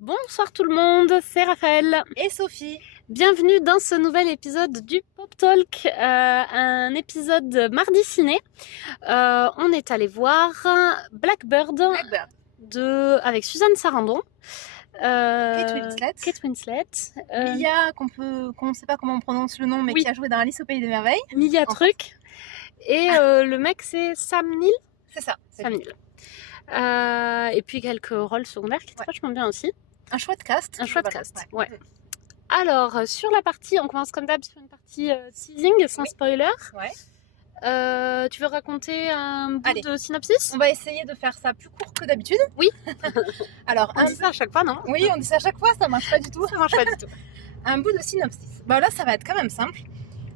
Bonsoir tout le monde, c'est Raphaël. Et Sophie. Bienvenue dans ce nouvel épisode du Pop Talk, un épisode mardi ciné. On est allé voir Blackbird avec Suzanne Sarandon, Kate Winslet. Mia, qu'on ne sait pas comment on prononce le nom, mais oui. qui a joué dans Alice au Pays des Merveilles. Mia Truc. Et le mec, c'est Sam Neill. C'est ça. Sam Neill. Et puis quelques rôles secondaires qui étaient vachement bien aussi. Un chouette cast. Ouais. Alors, sur la partie, on commence comme d'hab sur une partie teasing, sans spoiler. Ouais. Tu veux raconter un bout de synopsis? On va essayer de faire ça plus court que d'habitude. Oui. Alors, on dit ça à chaque fois, non? Oui, on dit ça à chaque fois, ça marche pas du tout. Ça marche pas du tout. Un bout de synopsis. Bon, là, ça va être quand même simple.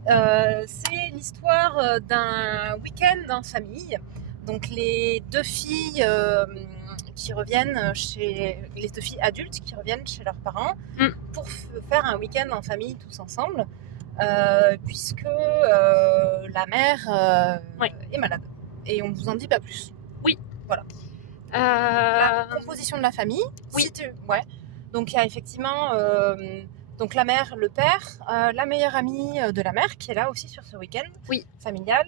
C'est l'histoire d'un week-end en famille. Donc, les deux filles qui reviennent les deux filles adultes qui reviennent chez leurs parents pour faire un week-end en famille tous ensemble, puisque la mère est malade. Et on ne vous en dit pas plus. Oui. Voilà. La composition de la famille. Oui. Donc il y a effectivement donc la mère, le père, la meilleure amie de la mère qui est là aussi sur ce week-end familial.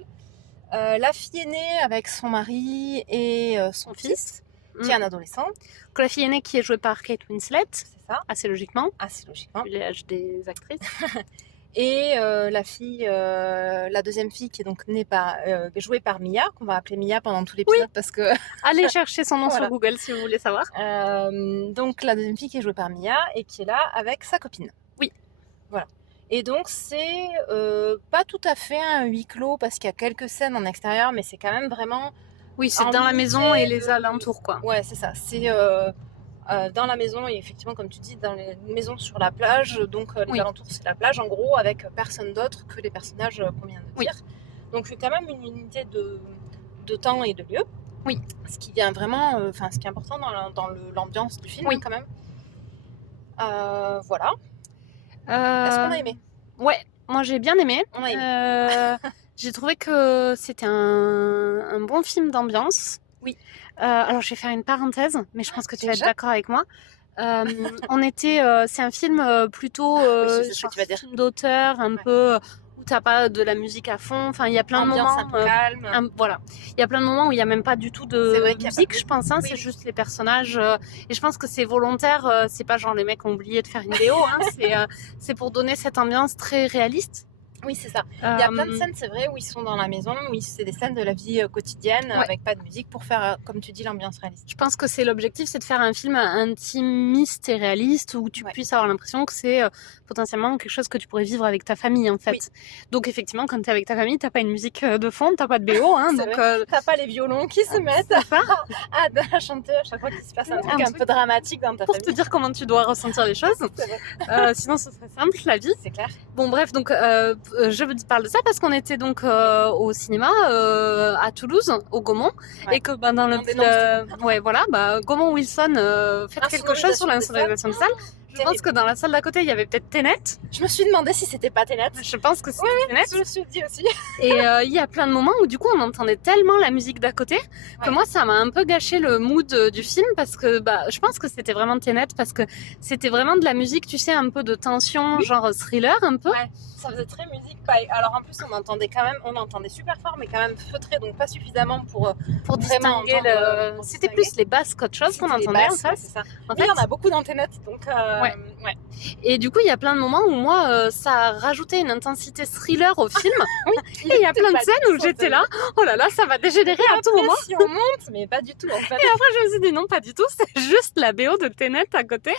La fille aînée avec son mari et son fils. Qui est un adolescent. Donc, la fille aînée qui est jouée par Kate Winslet. C'est ça. Assez logiquement. Vu l'âge des actrices. Et la deuxième fille qui est donc jouée par Mia, qu'on va appeler Mia pendant tout l'épisode parce que... Allez chercher son nom sur Google si vous voulez savoir. Donc la deuxième fille qui est jouée par Mia et qui est là avec sa copine. Oui. Voilà. Et donc c'est pas tout à fait un huis clos parce qu'il y a quelques scènes en extérieur, mais c'est quand même vraiment... Oui, c'est dans la maison et les alentours, quoi. Ouais, c'est ça. C'est dans la maison et effectivement, comme tu dis, dans les maisons sur la plage. Donc les alentours, c'est la plage, en gros, avec personne d'autre que les personnages qu'on vient de dire. Donc c'est quand même une unité de temps et de lieu. Oui. Ce qui vient vraiment... ce qui est important dans l'ambiance du film, quand même. Voilà. Est-ce qu'on a aimé? Ouais, moi j'ai bien aimé. On a aimé. J'ai trouvé que c'était un bon film d'ambiance. Oui. Alors je vais faire une parenthèse, mais je pense que tu vas être d'accord avec moi. C'est un film plutôt film d'auteur, un peu où t'as pas de la musique à fond. Enfin, il y a plein de moments un peu calme. Voilà, il y a plein de moments où il y a même pas du tout de musique, je pense. C'est juste les personnages. Et je pense que c'est volontaire. C'est pas genre les mecs ont oublié de faire une BO. C'est pour donner cette ambiance très réaliste. Oui, c'est ça. Il y a plein de scènes, c'est vrai, où ils sont dans la maison, où c'est des scènes de la vie quotidienne, avec pas de musique, pour faire, comme tu dis, l'ambiance réaliste. Je pense que c'est l'objectif, c'est de faire un film intimiste et réaliste, où tu puisses avoir l'impression que c'est potentiellement quelque chose que tu pourrais vivre avec ta famille, en fait. Oui. Donc effectivement, quand t'es avec ta famille, t'as pas une musique de fond, t'as pas de BO. T'as pas les violons qui se mettent à chanter à chaque fois qu'il se passe un truc un peu dramatique dans ta famille. Pour te dire comment tu dois ressentir les choses. Sinon, ce serait simple, la vie. C'est clair. Bon, bref, donc... je vous parle de ça parce qu'on était donc au cinéma à Toulouse, au Gaumont, et que dans Gaumont-Wilson faites quelque chose sur l'insonorisation de salle. Je pense que dans la salle d'à côté, il y avait peut-être Tenet. Je me suis demandé si c'était pas Tenet. Je pense que c'était Tenet. Je me suis dit aussi. Et il y a plein de moments où du coup on entendait tellement la musique d'à côté que moi ça m'a un peu gâché le mood du film parce que je pense que c'était vraiment Tenet parce que c'était vraiment de la musique, tu sais, un peu de tension, genre thriller un peu. Ouais, ça faisait très musique. Alors en plus on entendait super fort mais quand même feutré, donc pas suffisamment pour distinguer c'était plus les basses qu'autre chose qu'on entendait en fait. C'est ça. En fait, il y en a beaucoup dans Tenet, donc ouais. Et du coup, il y a plein de moments où moi, ça a rajouté une intensité thriller au film. Et il y a plein de scènes où j'étais là, oh là là, ça va dégénérer à tout moment. Si on monte, mais pas du tout en fait. Et après, je me suis dit non, pas du tout, c'est juste la BO de Tenet à côté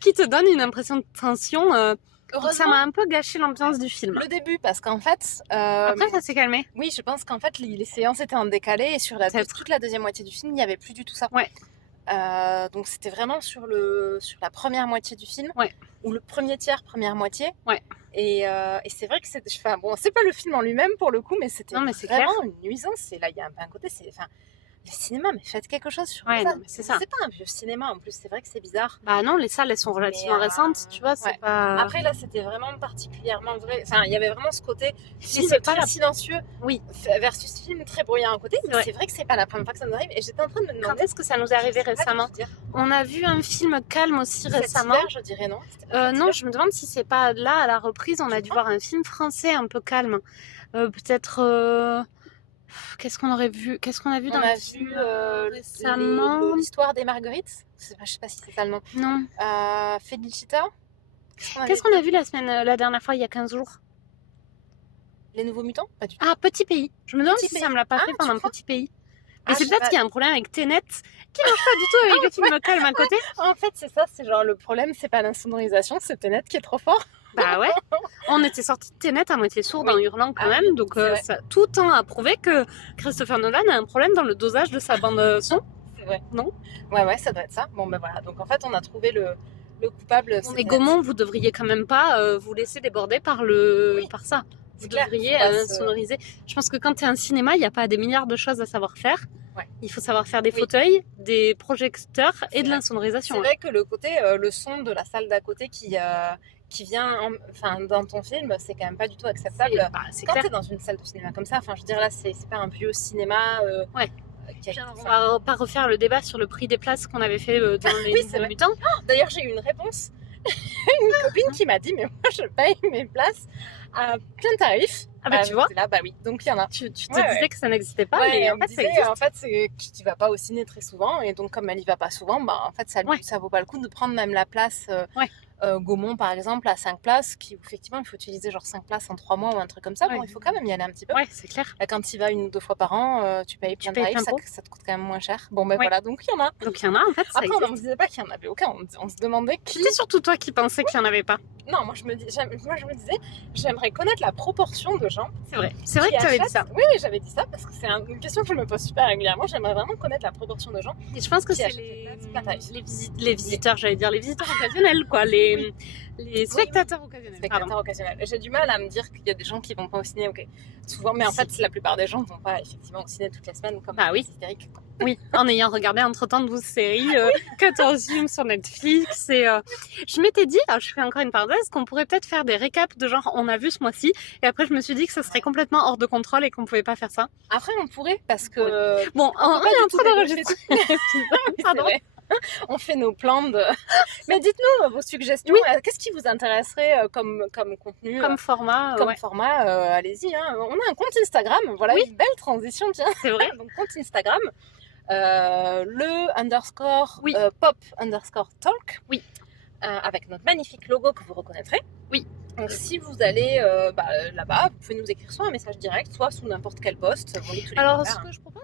qui te donne une impression de tension. Donc ça m'a un peu gâché l'ambiance du film. Le début, parce qu'en fait... Après, ça s'est calmé. Oui, je pense qu'en fait, les séances étaient en décalé et sur toute la deuxième moitié du film, il n'y avait plus du tout ça. Ouais. Donc c'était vraiment sur la première moitié du film, ou le premier tiers, première moitié. Ouais. Et c'est vrai que c'est pas le film en lui-même pour le coup, mais c'était vraiment une nuisance. Et là, il y a un côté, Le cinéma, mais faites quelque chose sur Ouais, ça. non, mais c'est ça. C'est pas un vieux cinéma en plus, c'est vrai que c'est bizarre. Bah non, les salles, elles sont relativement récentes, tu vois, c'est ouais. pas... Après là, c'était vraiment particulièrement vrai. Enfin, il y avait vraiment ce côté Si, film c'est pas très la- silencieux Oui, versus film très bruyant à côté. Mais vrai. c'est vrai que c'est pas la première fois que ça nous arrive. Et j'étais en train de me Quand demander. est-ce que ça nous est arrivé je sais pas du récemment? tout dire. On a vu un film calme aussi Cet récemment. hiver, je dirais non. C'était pas cet Non, hiver. je me demande si c'est pas là, à la reprise, on a dû voir un film français un peu calme. Peut-être... Qu'est-ce qu'on aurait vu? Qu'est-ce qu'on a vu On dans a le film vu récemment? l'histoire des Marguerites. Je sais pas si c'est ça le nom. Non. Felicita. Qu'est-ce qu'on a vu la dernière fois, il y a 15 jours? Les Nouveaux Mutants? Pas du tout. Ah, Petit Pays. Je me demande Petit si Pays. ça me l'a pas Ah, fait tu pendant crois? Petit Pays. Ah, Mais c'est je sais peut-être pas. qu'il y a un problème avec Tenet qui marche pas du tout avec les films calmes à côté. En fait, c'est ça, c'est genre le problème, c'est pas l'insonorisation, c'est Tenet qui est trop fort. Bah ouais. On était sortis de Tenet à moitié sourd en hurlant quand Ah même, oui, donc c'est vrai. ça, tout temps a prouvé que Christopher Nolan a un problème dans le dosage de sa bande son. C'est vrai. Non? Ouais, ça doit être ça. Bon, ben voilà. Donc en fait, on a trouvé le coupable. On c'est est Tenet. Gaumont, vous devriez quand même pas vous laisser déborder par ça. Vous C'est clair, devriez faut pas se- sonoriser. Je pense que quand tu es un cinéma, il n'y a pas des milliards de choses à savoir faire. Ouais. Il faut savoir faire des Oui. fauteuils, des projecteurs C'est et de vrai. l'insonorisation. C'est vrai que le côté, le son de la salle d'à côté qui vient dans ton film, c'est quand même pas du tout acceptable. C'est Quand clair. t'es dans une salle de cinéma comme ça, enfin, je veux dire là, c'est pas un vieux cinéma. Ouais. qui a- Puis, on enfin, va pas refaire le débat sur le prix des places qu'on avait fait dans les Oui, c'est Nouveaux vrai. Mutants. D'ailleurs, j'ai eu une réponse. Une copine qui m'a dit, mais moi, je paye mes places à plein tarif. Ah bah, tu vois. j'étais là, bah oui. Donc il y en a. Tu te Ouais, disais ouais. que ça n'existait pas, Ouais, mais et en on me fait, ça disait, existe. en fait, c'est qui va pas au ciné très souvent, et donc comme elle y va pas souvent, bah en fait ça vaut pas le coup de prendre même la place. Ouais. Gaumont par exemple à 5 places, qui effectivement il faut utiliser genre 5 places en 3 mois ou un truc comme ça. Ouais. Bon, il faut quand même y aller un petit peu. Ouais, c'est clair. Là, quand tu y vas 1 ou 2 fois par an, tu payes plein de payes tarifs, plein pot. ça te coûte quand même moins cher. Bon ben Ouais. voilà, donc il y en a. Donc il y en a, en fait, ça Après on existe. ne disait pas qu'il y en avait aucun, on se demandait qui. C'était surtout toi qui pensais qu'il n'y en avait pas. Non, moi je me disais, j'aimerais connaître la proportion de gens. C'est vrai. C'est vrai qui que tu avais dit achètent- ça. Oui, j'avais dit ça parce que c'est une question que je me pose super régulièrement. J'aimerais vraiment connaître la proportion de gens. Et je pense que Qui c'est achètent des places plein tarif. les visiteurs, j'allais dire, les visiteurs occasionnels, quoi. Les spectateurs occasionnels. Spectateurs Pardon. occasionnels. J'ai du mal à me dire qu'il y a des gens qui vont pas au ciné, ok. Souvent, mais en Si. fait, la plupart des gens vont pas effectivement au ciné toutes les semaines comme Bah oui. c'est hystérique. Oui, en ayant regardé entre-temps 12 séries, 14 films sur Netflix. Et je m'étais dit, alors je fais encore une parenthèse, qu'on pourrait peut-être faire des récaps de genre on a vu ce mois-ci. Et après, je me suis dit que ça serait complètement hors de contrôle et qu'on pouvait pas faire ça. Après, on pourrait parce que. Bon, on peut pas est du en tout train débaucher d'enregistrer. C'est Pardon. vrai. On fait nos plans de. Mais dites-nous vos suggestions. Oui. Qu'est-ce qui vous intéresserait comme contenu Comme format, comme ouais, format, allez-y. Hein. On a un compte Instagram, voilà Oui. une belle transition, tiens. c'est vrai. Donc compte Instagram, le underscore Oui. pop underscore talk. Oui. Avec notre magnifique logo que vous reconnaîtrez. Oui. Donc si vous allez là-bas, vous pouvez nous écrire soit un message direct, soit sous n'importe quel post. On lit tous les Alors, ce commentaires, que je propose,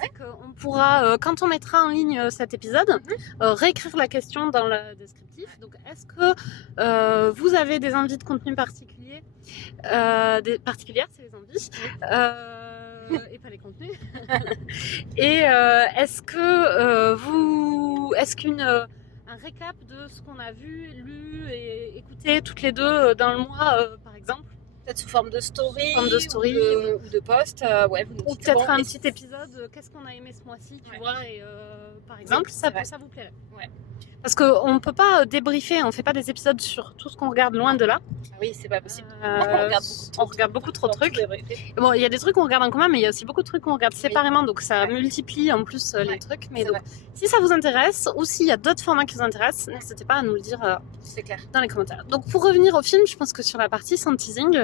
c'est qu'on pourra, quand on mettra en ligne cet épisode, réécrire la question dans le descriptif. Donc, est-ce que vous avez des envies de contenu particulier particulières, c'est les envies, et pas les contenus. Et est-ce que un récap de ce qu'on a vu, lu et écouté toutes les deux dans le mois, par exemple, peut-être sous forme de story, Forme de story, ou de post. Ouais, vous nous ou dites, peut-être bon, un et petit épisode, qu'est-ce qu'on a aimé ce mois-ci, tu Ouais. vois, et par exemple, c'est ça vrai. vous plairait. Ouais. Parce qu'on ne peut pas débriefer, on ne fait pas des épisodes sur tout ce qu'on regarde loin de là. Ah oui, c'est pas possible. Euh, on regarde beaucoup trop de beaucoup trop de trucs. trucs. Bon, il y a des trucs qu'on regarde en commun, mais il y a aussi beaucoup de trucs qu'on regarde Oui. séparément, donc ça Ouais. multiplie en plus les Ouais, trucs. Mais c'est donc, si ça vous intéresse, ou s'il y a d'autres formats qui vous intéressent, n'hésitez pas à nous le dire C'est clair. dans les commentaires. Donc pour revenir au film, je pense que sur la partie sans teasing,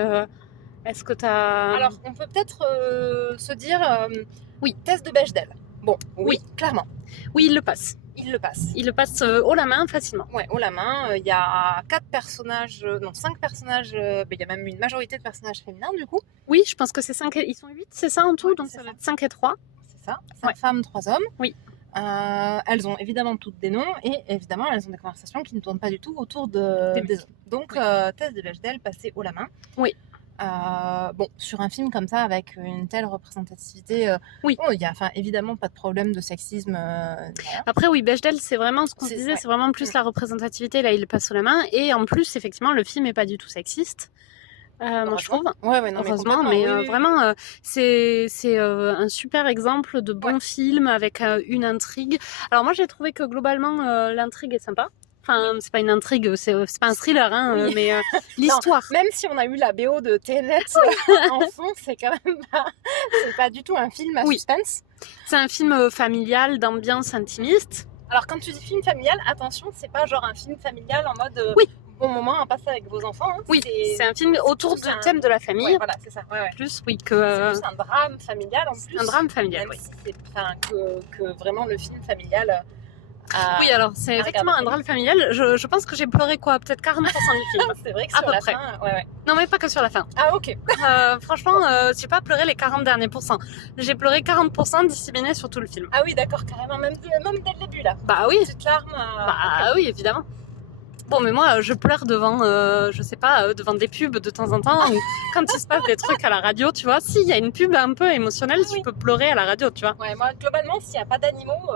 est-ce que tu as... Alors, on peut peut-être se dire, Oui. test de Bechdel. Bon, oui, Oui. clairement, Oui, il le passe. il le passe. Il le passe haut la main facilement. Ouais, haut la main. Il y a 5 personnages. Il y a même une majorité de personnages féminins, du coup. Oui, je pense que c'est 5 ils sont 8, c'est ça en tout, Ouais, donc c'est ça va ça. être 5 et 3. C'est ça. 5 Ouais. femmes, 3 hommes. Oui. Elles ont évidemment toutes des noms et évidemment elles ont des conversations qui ne tournent pas du tout autour des mecs. hommes. Donc, Oui. test de Bechdel passé haut la main. Oui. Bon, sur un film comme ça, avec une telle représentativité, Oui. bon, il y a évidemment pas de problème de sexisme. Voilà. Après, oui, Bechdel, c'est vraiment ce qu'on C'est- disait, ouais. c'est vraiment plus la représentativité, là, il le passe sous la main. Et en plus, effectivement, le film n'est pas du tout sexiste. moi je trouve. Ouais, non, Heureusement, mais mais oui. vraiment, c'est un super exemple de bon film avec une intrigue. Alors moi j'ai trouvé que globalement l'intrigue est sympa. Enfin, c'est pas une intrigue, c'est pas un thriller, hein, Oui. mais l'histoire. Même si on a eu la BO de Tenet en fond, c'est quand même c'est pas du tout un film à suspense. C'est un film familial d'ambiance intimiste. Alors quand tu dis film familial, attention, c'est pas genre un film familial en mode bon moment à passer avec vos enfants. Hein. Oui, c'est un film autour du thème de la famille. Ouais, voilà, c'est ça. Ouais. Plus, c'est plus un drame familial en plus. Un drame familial, même si c'est que vraiment le film familial. Oui, alors c'est effectivement un drame familial. Je pense que j'ai pleuré quoi, peut-être 40% du film. C'est vrai que sur la fin, ouais. Non, mais pas que sur la fin. Ah, ok. Franchement, j'ai pas pleuré les 40 derniers pourcents. J'ai pleuré 40% disséminés sur tout le film. Ah oui, d'accord, carrément, même dès le début là. Bah oui. Petite larme. Bah oui, évidemment. Bon, mais moi, je pleure devant, je sais pas, devant des pubs de temps en temps. Ou quand il se passe des trucs à la radio, tu vois. S'il y a une pub un peu émotionnelle, tu peux pleurer à la radio, tu vois. Ouais, moi, globalement, s'il n'y a pas d'animaux,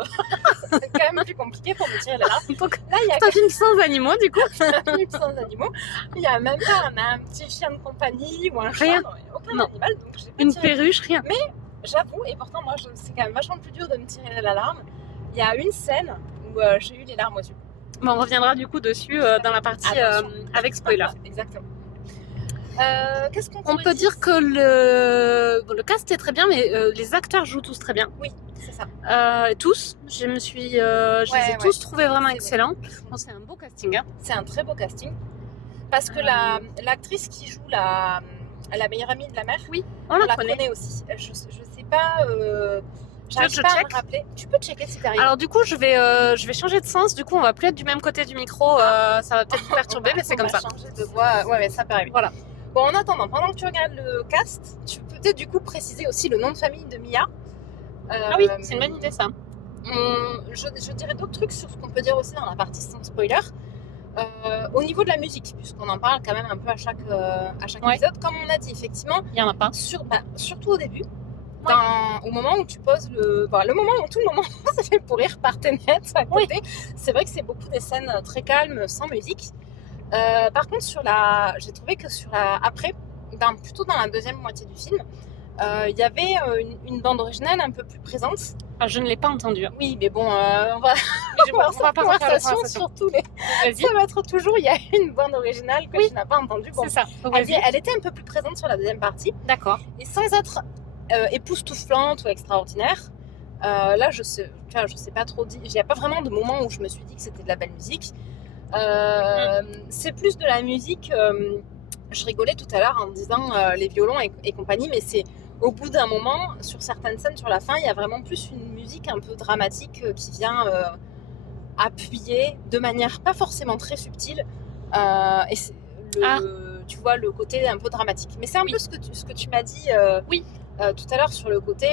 c'est quand même plus compliqué pour me tirer les larmes. Donc, là, il y a un film sans animaux, du coup. Un film sans animaux. Il n'y a même pas un petit chien de compagnie ou un chat. Aucun animal. Donc j'ai pas une perruche, rien. Mais j'avoue, et pourtant, moi, c'est quand même vachement plus dur de me tirer la larme. Il y a une scène où j'ai eu les larmes aux yeux. Bon, on reviendra du coup dessus dans la partie avec spoiler. Exactement. Qu'est-ce qu'on On peut dire que le cast est très bien, mais les acteurs jouent tous très bien. Oui, c'est ça. Tous, je les ai tous trouvés vraiment excellents. Bon, c'est un beau casting. Hein. C'est un très beau casting. Parce que l'actrice qui joue la meilleure amie de la mère, on la connaît aussi. Je sais pas. J'arrive pas à me rappeler. Tu peux checker si t'arrives. Alors du coup, je vais changer de sens. Du coup, on va plus être du même côté du micro. Ça va peut-être vous perturber, mais c'est comme ça. Changer de voix. Ouais, ça peut arriver. Voilà. Bon, en attendant, pendant que tu regardes le cast, tu peux peut-être du coup préciser aussi le nom de famille de Mia. Ah oui, c'est une bonne idée ça. Je dirais d'autres trucs sur ce qu'on peut dire aussi dans la partie sans spoiler. Au niveau de la musique, puisqu'on en parle quand même un peu à chaque épisode, comme on a dit, effectivement, il y en a pas. Surtout au début. Au moment où tu poses le moment où tout le moment ça fait pourrir par Tenet à côté, c'est vrai que c'est beaucoup des scènes très calmes sans musique. Par contre j'ai trouvé que après, plutôt dans la deuxième moitié du film, il y avait une bande originale un peu plus présente. Ah, je ne l'ai pas entendue. Oui, mais bon, on va pas faire la conversation sur tous les. Ça va être toujours, il y a une bande originale que tu n'as pas entendue. Bon, c'est ça. Elle était un peu plus présente sur la deuxième partie. D'accord. Et sans être époustouflante ou extraordinaire. Là, je sais pas trop dire. Il n'y a pas vraiment de moment où je me suis dit que c'était de la belle musique. C'est plus de la musique. Je rigolais tout à l'heure en disant les violons et compagnie, mais c'est au bout d'un moment, sur certaines scènes, sur la fin, il y a vraiment plus une musique un peu dramatique qui vient appuyer de manière pas forcément très subtile. Et c'est tu vois le côté un peu dramatique. Mais c'est un peu ce que tu m'as dit. Tout à l'heure sur le côté,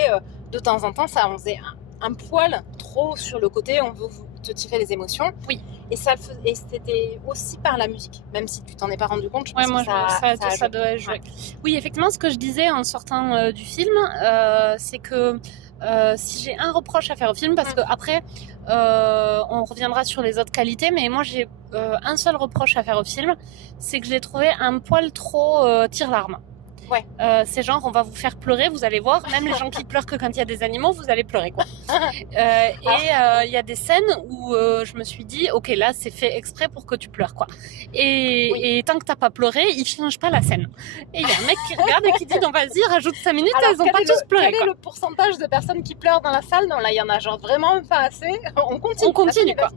de temps en temps, ça on faisait un poil trop sur le côté, on veut te tirer les émotions. Oui. Et c'était aussi par la musique, même si tu t'en es pas rendu compte. Je pense que ça doit jouer. Ouais. Oui, effectivement, ce que je disais en sortant du film, c'est que si j'ai un reproche à faire au film, parce que après, on reviendra sur les autres qualités, mais moi j'ai un seul reproche à faire au film, c'est que je l'ai trouvé un poil trop tire-larme. Ouais. C'est genre, on va vous faire pleurer, vous allez voir, même les gens qui pleurent que quand il y a des animaux, vous allez pleurer, quoi. Il y a des scènes où je me suis dit, ok, là, c'est fait exprès pour que tu pleures, quoi. Et tant que t'as pas pleuré, ils changent pas la scène. Et il y a un mec qui regarde et qui dit, non, vas-y, rajoute 5 minutes, elles ont pas tous pleuré, quel est le pourcentage de personnes qui pleurent dans la salle? Non, là, il y en a genre vraiment pas assez. On continue, quoi.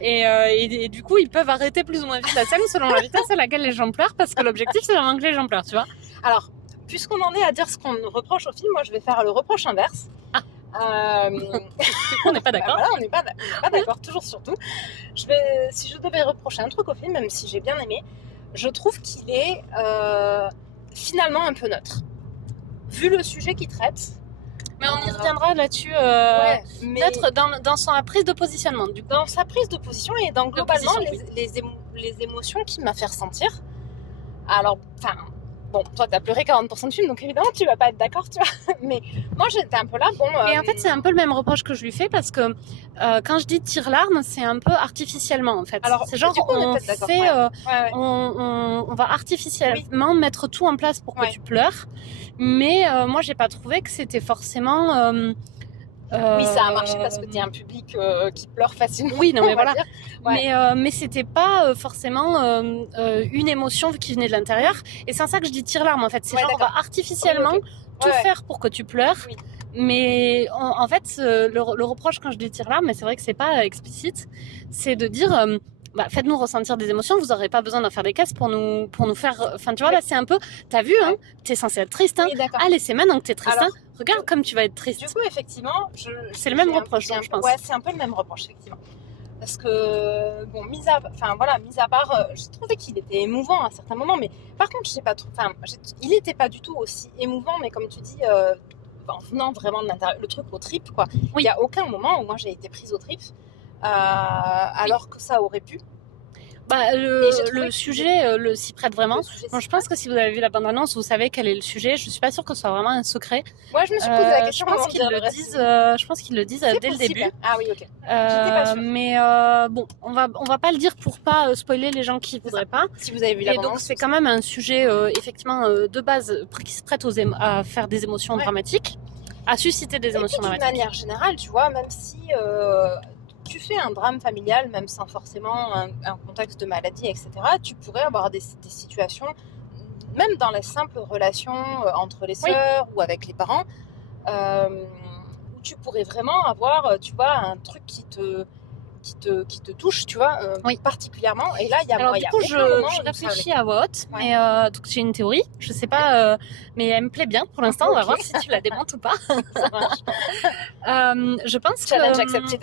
Et du coup, ils peuvent arrêter plus ou moins vite la scène selon la vitesse à laquelle les gens pleurent, parce que l'objectif, c'est vraiment que les gens pleurent, tu vois. Alors, puisqu'on en est à dire ce qu'on reproche au film, moi je vais faire le reproche inverse. On n'est pas d'accord. Voilà, on n'est pas d'accord, toujours sur tout. Si je devais reprocher un truc au film, même si j'ai bien aimé, je trouve qu'il est finalement un peu neutre. Vu le sujet qu'il traite. Mais on y reviendra là-dessus. Neutre dans sa prise de positionnement. Du coup. Dans sa prise de position et dans globalement les émotions qu'il m'a fait ressentir. Alors, Bon, toi, t'as pleuré 40% du film, donc évidemment, tu vas pas être d'accord, tu vois. Mais moi, j'étais un peu là, bon... Et en fait, c'est un peu le même reproche que je lui fais parce que quand je dis tire-larme, c'est un peu artificiellement, en fait. Alors, C'est genre, du coup, on est on peut-être d'accord, fait... ouais. on va artificiellement mettre tout en place pour que Ouais. tu pleures. Mais moi, j'ai pas trouvé que c'était forcément... Oui, ça a marché parce que t'es un public qui pleure facilement. Oui, non, mais on va voilà. dire. Ouais. Mais c'était pas forcément une émotion qui venait de l'intérieur. Et c'est en ça que je dis tire-larme, en fait. C'est Ouais, genre, on va d'accord. artificiellement Ok. tout Ouais. faire pour que tu pleures. Oui. Mais en fait, le reproche quand je dis tire-larme, mais c'est vrai que c'est pas explicite, c'est de dire faites-nous ressentir des émotions, vous n'aurez pas besoin d'en faire des caisses pour nous faire. Enfin, tu vois, Oui. là, c'est un peu. T'as vu, hein, t'es censé être triste, hein. Oui, d'accord. Allez, c'est maintenant que t'es triste, Alors, hein. Regarde comme tu vas être triste. Du coup, effectivement, c'est le même reproche, je pense. Ouais, c'est un peu le même reproche, effectivement. Parce que, bon, mis à part, je trouvais qu'il était émouvant à certains moments, mais par contre, je sais pas trop. Enfin, il n'était pas du tout aussi émouvant, mais comme tu dis, en venant vraiment de l'intérieur, le truc aux tripes, quoi. Oui. Il y a aucun moment où moi j'ai été prise aux tripes, alors que ça aurait pu. Le sujet s'y prête vraiment. Bon, je pense que si vous avez vu la bande-annonce, vous savez quel est le sujet. Je suis pas sûre que ce soit vraiment un secret. Ouais, je me suis posé la question. Je pense qu'ils le disent dès le début. Ah oui, ok. J'étais pas sûre. Mais bon, on va pas le dire pour pas spoiler les gens qui voudraient pas. Si vous avez vu la bande-annonce. Donc c'est quand même un sujet effectivement de base qui se prête à faire des émotions dramatiques, à susciter des émotions dramatiques. De manière générale, tu vois, même si tu fais un drame familial, même sans forcément un contexte de maladie, etc., tu pourrais avoir des situations, même dans les simples relations entre les sœurs ou avec les parents, où tu pourrais vraiment avoir, tu vois, un truc qui te touche, tu vois, particulièrement. Et là, il y a Alors, du coup, je réfléchis à voix haute, mais donc j'ai une théorie. Je sais pas, mais elle me plaît bien pour l'instant. On va voir si tu la démontes ou pas. Ça marche. Je pense Challenge que... accepted.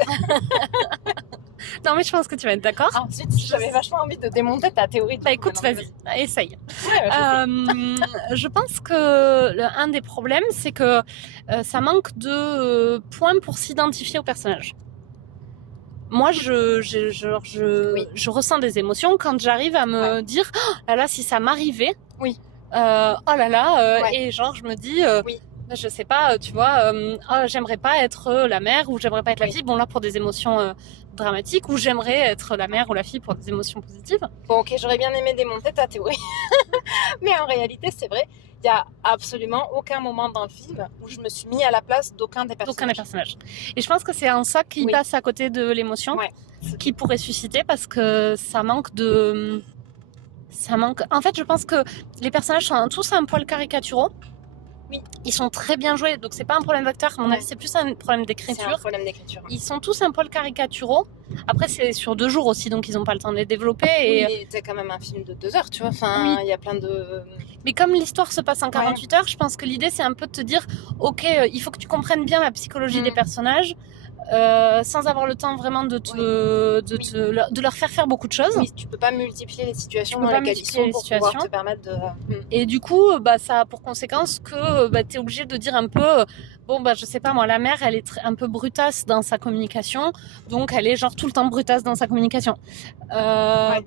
Non, mais je pense que tu vas être d'accord. Ensuite, j'avais vachement envie de démonter ta théorie. Bah écoute, vas-y, essaye. Ouais, je pense que un des problèmes, c'est que ça manque de points pour s'identifier au personnage. Moi, je ressens des émotions quand j'arrive à me dire oh là, si ça m'arrivait. Oui. Oh là là. Et genre, je me dis. Je sais pas, tu vois, j'aimerais pas être la mère ou j'aimerais pas être la fille. Bon, là, pour des émotions dramatiques, ou j'aimerais être la mère ou la fille pour des émotions positives. Bon, ok, j'aurais bien aimé démonter ta théorie. Mais en réalité, c'est vrai, il n'y a absolument aucun moment dans le film où je me suis mis à la place d'aucun des personnages. Et je pense que c'est en ça qu'il passe à côté de l'émotion qu'il pourrait susciter parce que ça manque de... En fait, je pense que les personnages sont tous un poil caricaturaux. Oui. Ils sont très bien joués, donc c'est pas un problème d'acteur, à mon avis, c'est plus un problème d'écriture. C'est un problème d'écriture. Ils sont tous un poil caricaturaux. Après, c'est sur 2 jours aussi, donc ils n'ont pas le temps de les développer. Mais c'est quand même un film de 2 heures, tu vois. Enfin, il y a plein de... Mais comme l'histoire se passe en 48 heures, je pense que l'idée, c'est un peu de te dire, ok, il faut que tu comprennes bien la psychologie des personnages, sans avoir le temps vraiment de leur faire beaucoup de choses. Oui, tu peux pas multiplier les situations dans lesquelles ils sont pour pouvoir te permettre de... Et du coup, ça a pour conséquence que tu es obligé de dire un peu, je sais pas moi, la mère, elle est un peu brutasse dans sa communication, donc elle est genre tout le temps brutasse dans sa communication.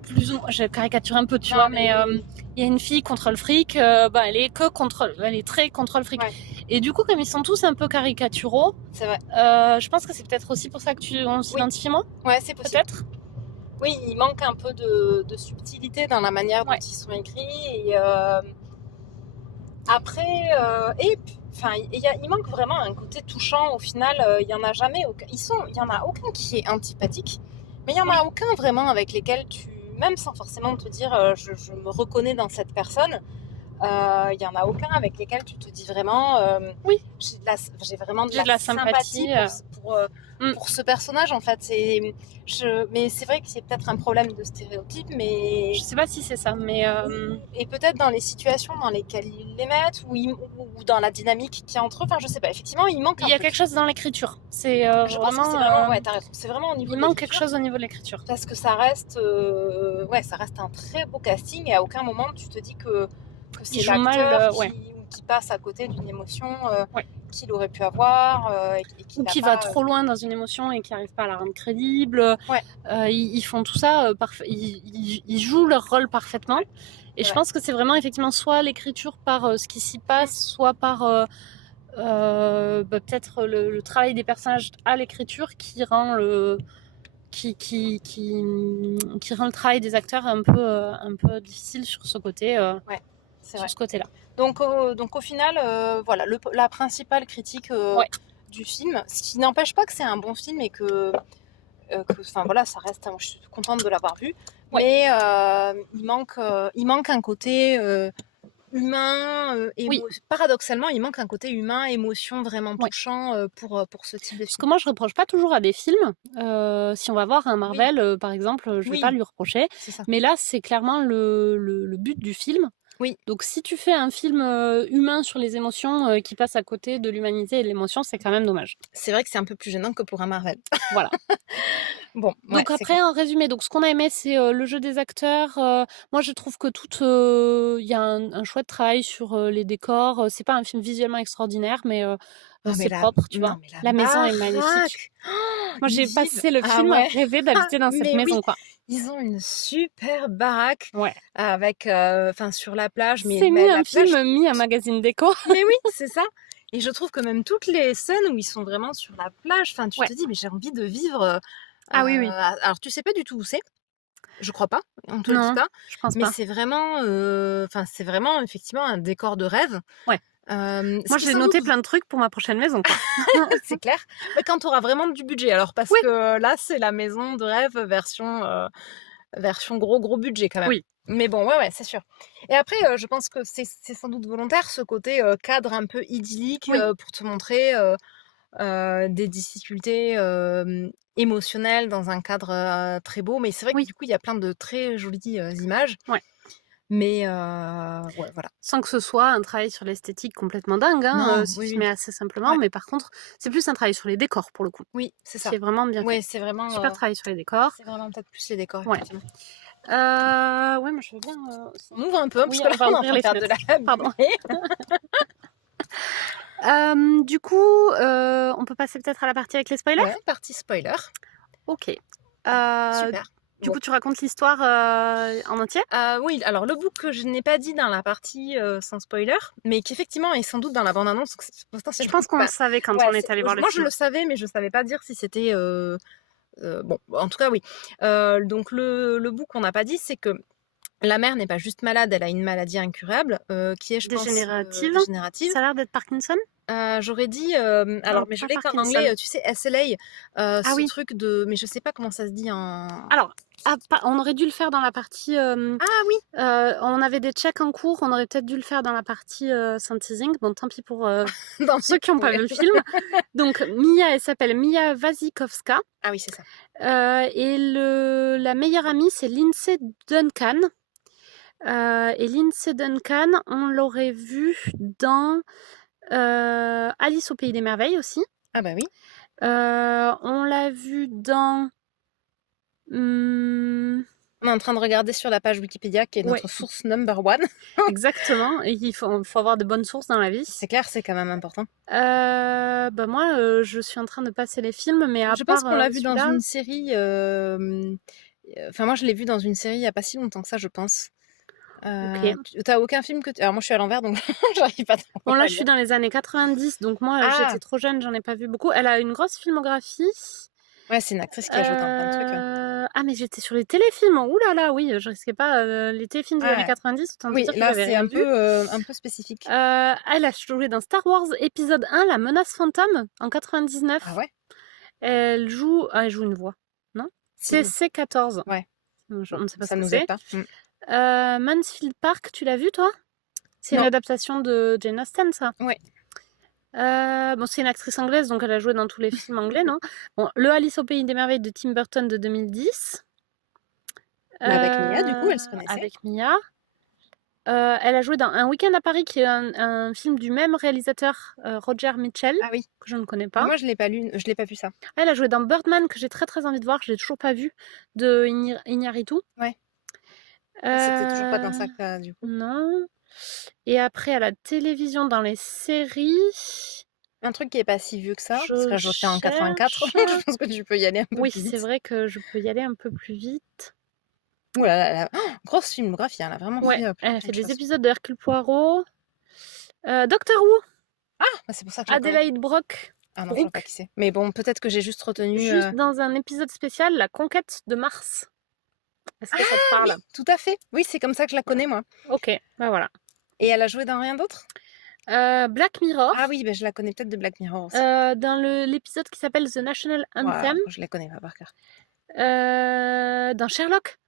Plus ou moins, je caricature un peu, tu vois, mais il y a une fille contre le fric, elle est très contre le fric. Ouais. Et du coup, comme ils sont tous un peu caricaturaux, c'est vrai. Je pense que c'est peut-être aussi pour ça que on s'identifie moins. Ouais, c'est possible. Peut-être. Oui, il manque un peu de subtilité dans la manière dont ils sont écrits. Et après, il manque vraiment un côté touchant. Au final, il y en a jamais aucun. Il y en a aucun qui est antipathique, mais il y en a aucun vraiment avec lesquels même sans forcément te dire, je me reconnais dans cette personne. Il y en a aucun avec lesquels tu te dis vraiment j'ai vraiment de la sympathie pour ce personnage en fait. Mais c'est vrai que c'est peut-être un problème de stéréotype, mais je sais pas si c'est ça, mais et peut-être dans les situations dans lesquelles ils les mettent ou dans la dynamique qu'il y a entre eux. Enfin, je sais pas, effectivement il manque il y a quelque chose dans l'écriture, c'est je pense que c'est vraiment t'as raison, c'est vraiment au niveau il manque quelque chose au niveau de l'écriture parce que ça reste un très beau casting et à aucun moment tu te dis que c'est l'acteur qui passe à côté d'une émotion qu'il aurait pu avoir et qu'il Ou n'a qui pas. va trop loin dans une émotion et qui n'arrive pas à la rendre crédible. Ouais. Ils font tout ça, ils jouent leur rôle parfaitement. Et je Ouais. pense que c'est vraiment effectivement soit l'écriture par ce qui s'y passe, soit par peut-être le travail des personnages à l'écriture qui rend qui rend le travail des acteurs un peu difficile sur ce côté, C'est vrai. ce côté-là. Donc au final, voilà, la principale critique Ouais. du film, ce qui n'empêche pas que c'est un bon film et que enfin voilà, ça reste. Je suis contente de l'avoir vu, Ouais. mais il manque un côté humain, Oui. paradoxalement, il manque un côté humain, émotion vraiment Ouais. touchant pour ce type de Parce film. que moi, je reproche pas toujours à des films. Si on va voir un Marvel, par exemple, je vais Oui. pas lui reprocher. C'est ça. Mais là, c'est clairement le but du film. Oui. Donc, si tu fais un film humain sur les émotions qui passe à côté de l'humanité et de l'émotion, c'est quand même dommage. C'est vrai que c'est un peu plus gênant que pour un Marvel. Voilà. Bon, ouais, Donc c'est après, clair. en résumé, donc ce qu'on a aimé, c'est le jeu des acteurs. Moi, je trouve que il y a un chouette travail sur les décors. C'est pas un film visuellement extraordinaire, mais Oh, mais c'est propre, tu vois. mais La maison est magnifique. baraque. Moi, Ils j'ai vivent. passé le Ah film à ouais. rêver d'habiter dans cette Mais oui, maison, quoi. ils ont une super baraque Ouais. avec, enfin sur la plage, mais C'est la un plage. film, un magazine déco. Mais oui, c'est ça. Et je trouve que même toutes les scènes où ils sont vraiment sur la plage, enfin tu Ouais. te dis mais j'ai envie de vivre. Ah oui. Alors tu sais pas du tout où c'est. Je crois pas, on te le dit Non, pas. je pense Mais pas. c'est vraiment, enfin c'est vraiment effectivement un décor de rêve. Ouais. Ce Moi, qui est j'ai sans noté doute plein de trucs pour ma prochaine maison, quoi. c'est clair. Mais quand tu auras vraiment du budget, alors parce Oui. que là c'est la maison de rêve version gros budget quand même. Oui. Mais bon, ouais, c'est sûr. Et après, je pense que c'est sans doute volontaire ce côté cadre un peu idyllique Oui. pour te montrer des difficultés émotionnelles dans un cadre très beau. Mais c'est vrai que Oui. du coup, il y a plein de très jolies images. Ouais. Mais ouais, voilà. Sans que ce soit un travail sur l'esthétique complètement dingue, Non, si oui, tu oui. mets assez simplement. Ouais. Mais par contre, c'est plus un travail sur les décors, pour le coup. Oui, c'est ça. C'est vraiment bien fait. Ouais, c'est vraiment, Super travail sur les décors. c'est vraiment peut-être plus les décors, Ouais. effectivement. Ouais, moi je veux bien. On ouvre un peu, parce Oui, que là, on va on est en ouvrir train de les faire de la Pardon. buée. Du coup, on peut passer peut-être à la partie avec les spoilers. Ouais, partie spoiler. Ok. Super. Du Bon. coup, tu racontes l'histoire en entier. Oui, alors le book que je n'ai pas dit dans la partie sans spoiler, mais qui effectivement est sans doute dans la bande-annonce. Donc c'est Je potentiellement. pense qu'on le savait quand on est allé voir le Moi, je film. le savais, mais je savais pas dire si c'était. Bon, en tout cas, oui. Donc le book qu'on n'a pas dit, c'est que la mère n'est pas juste malade, elle a une maladie incurable qui est, je pense, Dégénérative. dégénérative. Ça a l'air d'être Parkinson. J'aurais dit, alors, mais je pas l'ai qu'en Parkinson. anglais, tu sais, SLA, ce oui. truc de, mais je sais pas comment ça se dit en. Alors, on aurait dû le faire dans la partie. Ah oui. On avait des checks en cours, on aurait peut-être dû le faire dans la partie synthesing. Bon, tant pis pour Dans ceux qui n'ont pas vu le film. Donc, Mia, elle s'appelle Mia Wasikowska. Ah oui, c'est ça. Et la meilleure amie, c'est Lindsay Duncan. Et Lindsay Duncan, on l'aurait vue dans Alice au Pays des Merveilles aussi. Ah bah oui. On l'a vue dans... On est en train de regarder sur la page Wikipédia qui est notre source number one. Exactement, et il faut avoir de bonnes sources dans la vie. C'est clair, c'est quand même important. Moi, je suis en train de passer les films, mais je pense qu'on l'a vu dans une série. Enfin, moi, je l'ai vu dans une série il n'y a pas si longtemps que ça, je pense. Ok. T'as aucun film que alors moi je suis à l'envers donc j'arrive pas. Bon là je suis dans les années 90 donc moi j'étais trop jeune, j'en ai pas vu beaucoup. Elle a une grosse filmographie. Ouais, c'est une actrice qui a joué dans plein de trucs. Ah mais j'étais sur les téléfilms. Ouh là là, oui, je risquais pas les téléfilms des années 90. Autant oui, dire que là j'avais c'est rien vu. un peu spécifique. Elle a joué dans Star Wars épisode 1, La menace fantôme en 99. Ah ouais. Elle joue une voix, non? C'est C14. Ouais. Je ne sais pas ça ce que nous c'est. aide pas. Mansfield Park, tu l'as vu toi? C'est une adaptation de Jane Austen, ça? Ouais. Bon, c'est une actrice anglaise, donc elle a joué dans tous les films anglais, non? Bon, le Alice au Pays des Merveilles de Tim Burton de 2010. Avec Mia, du coup, elle se connaissait. Avec Mia. Elle a joué dans Un week-end à Paris, qui est un film du même réalisateur, Roger Mitchell, que je ne connais pas. Moi, je l'ai pas vu ça. Elle a joué dans Birdman, que j'ai très très envie de voir, je l'ai toujours pas vu, de Iñárritu. Ouais. C'était toujours pas dans ça que du coup. Non. Et après, à la télévision, dans les séries, Un truc qui est pas si vieux que ça, parce que Je là, je le fais en 84. cherche. Je pense que tu peux y aller un peu Oui, plus c'est vite. vrai que je peux y aller un peu plus vite. Ouh là là, grosse filmographie, hein, elle a vraiment Ouais, fait elle a plein fait de des choses. épisodes de Hercule Poirot. Doctor Who, Bah, c'est pour ça que je la connais. Adélaïde Brock, Ah non, je vois pas Brooke, qui c'est. Mais bon, peut-être que j'ai juste retenu. juste dans un épisode spécial, La conquête de Mars. Est-ce que ça te Oui, parle? tout à fait. Oui, c'est comme ça que je la connais, moi. Ok, bah voilà. Et elle a joué dans rien d'autre? Black Mirror, Ah oui, je la connais peut-être de Black Mirror aussi. dans l'épisode qui s'appelle The National Voilà, Anthem, je la connais pas par cœur. dans Sherlock,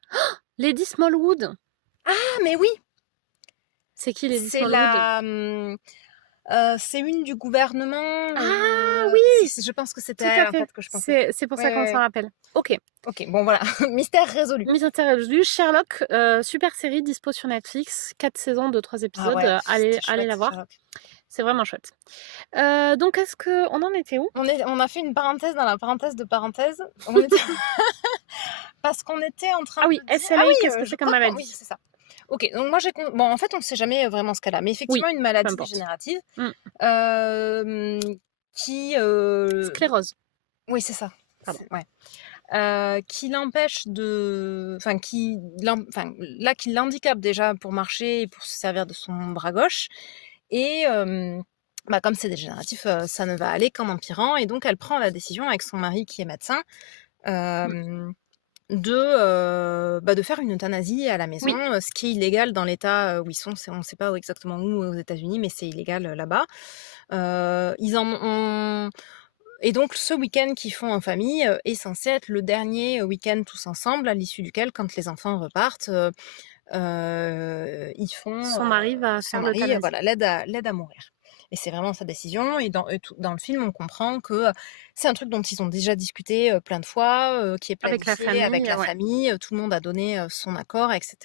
Lady Smallwood. Ah, mais oui, C'est qui Lady c'est Smallwood? c'est une du gouvernement. Ah oui, Je pense que c'était tout à elle en fait. fait que je pensais. C'est pour Ouais, ça qu'on ouais, s'en ouais. rappelle. Ok. Ok, bon voilà, mystère résolu. Mystère résolu. Sherlock, super série dispo sur Netflix, 4 saisons de 3 Ah épisodes. ouais, Allez, c'était allez la chouette, voir. Sherlock. C'est vraiment chouette. Donc, est-ce que on en était où? On a fait une parenthèse dans la parenthèse de parenthèse. On était... Parce qu'on était en train Ah de oui, dire... Ah SLA, qu'est-ce oui, que je c'est comme crois qu'on... Oui, maladie? c'est ça. Ok, donc moi j'ai... Bon, en fait, on ne sait jamais vraiment ce qu'elle a, mais Oui, effectivement, une peu maladie importe. dégénérative Hmm. qui... Sclérose. Oui, c'est ça. Pardon. Ouais. Qui l'empêche de... Enfin, là, qui l'handicape déjà pour marcher et pour se servir de son bras gauche. Et comme c'est dégénératif, ça ne va aller qu'en empirant. Et donc, elle prend la décision avec son mari qui est médecin de faire une euthanasie à la maison, Oui. ce qui est illégal dans l'état où ils sont. On ne sait pas exactement où aux États-Unis, mais c'est illégal là-bas. Ils en ont... Et donc, ce week-end qu'ils font en famille est censé être le dernier week-end tous ensemble, à l'issue duquel, quand les enfants repartent, ils font... Son mari va son faire mari, l'euthanasie. voilà, l'aide à mourir. Et c'est vraiment sa décision. Et dans le film, on comprend que c'est un truc dont ils ont déjà discuté plein de fois, qui est Avec la planifié avec la famille, ouais. famille. Tout le monde a donné son accord, etc.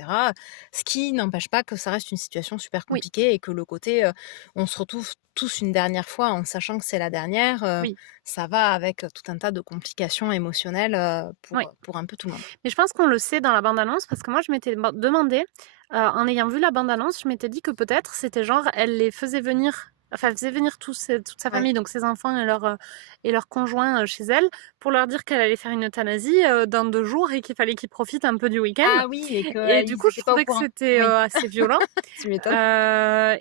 Ce qui n'empêche pas que ça reste une situation super Oui. compliquée et que le côté on se retrouve tous une dernière fois en sachant que c'est la dernière, Oui. ça va avec tout un tas de complications émotionnelles Oui. pour un peu tout le monde. Mais je pense qu'on le sait dans la bande-annonce parce que moi, je m'étais demandé, en ayant vu la bande-annonce, je m'étais dit que peut-être c'était genre, elle les faisait venir, enfin, elle faisait venir toute sa famille, donc ses enfants et leurs conjoints chez elle, pour leur dire qu'elle allait faire une euthanasie dans 2 jours et qu'il fallait qu'ils profitent un peu du week-end. Ah oui, et Et du qu'ils coup, je étaient pas au trouvais que courant. c'était Oui. assez violent. Tu m'étonnes.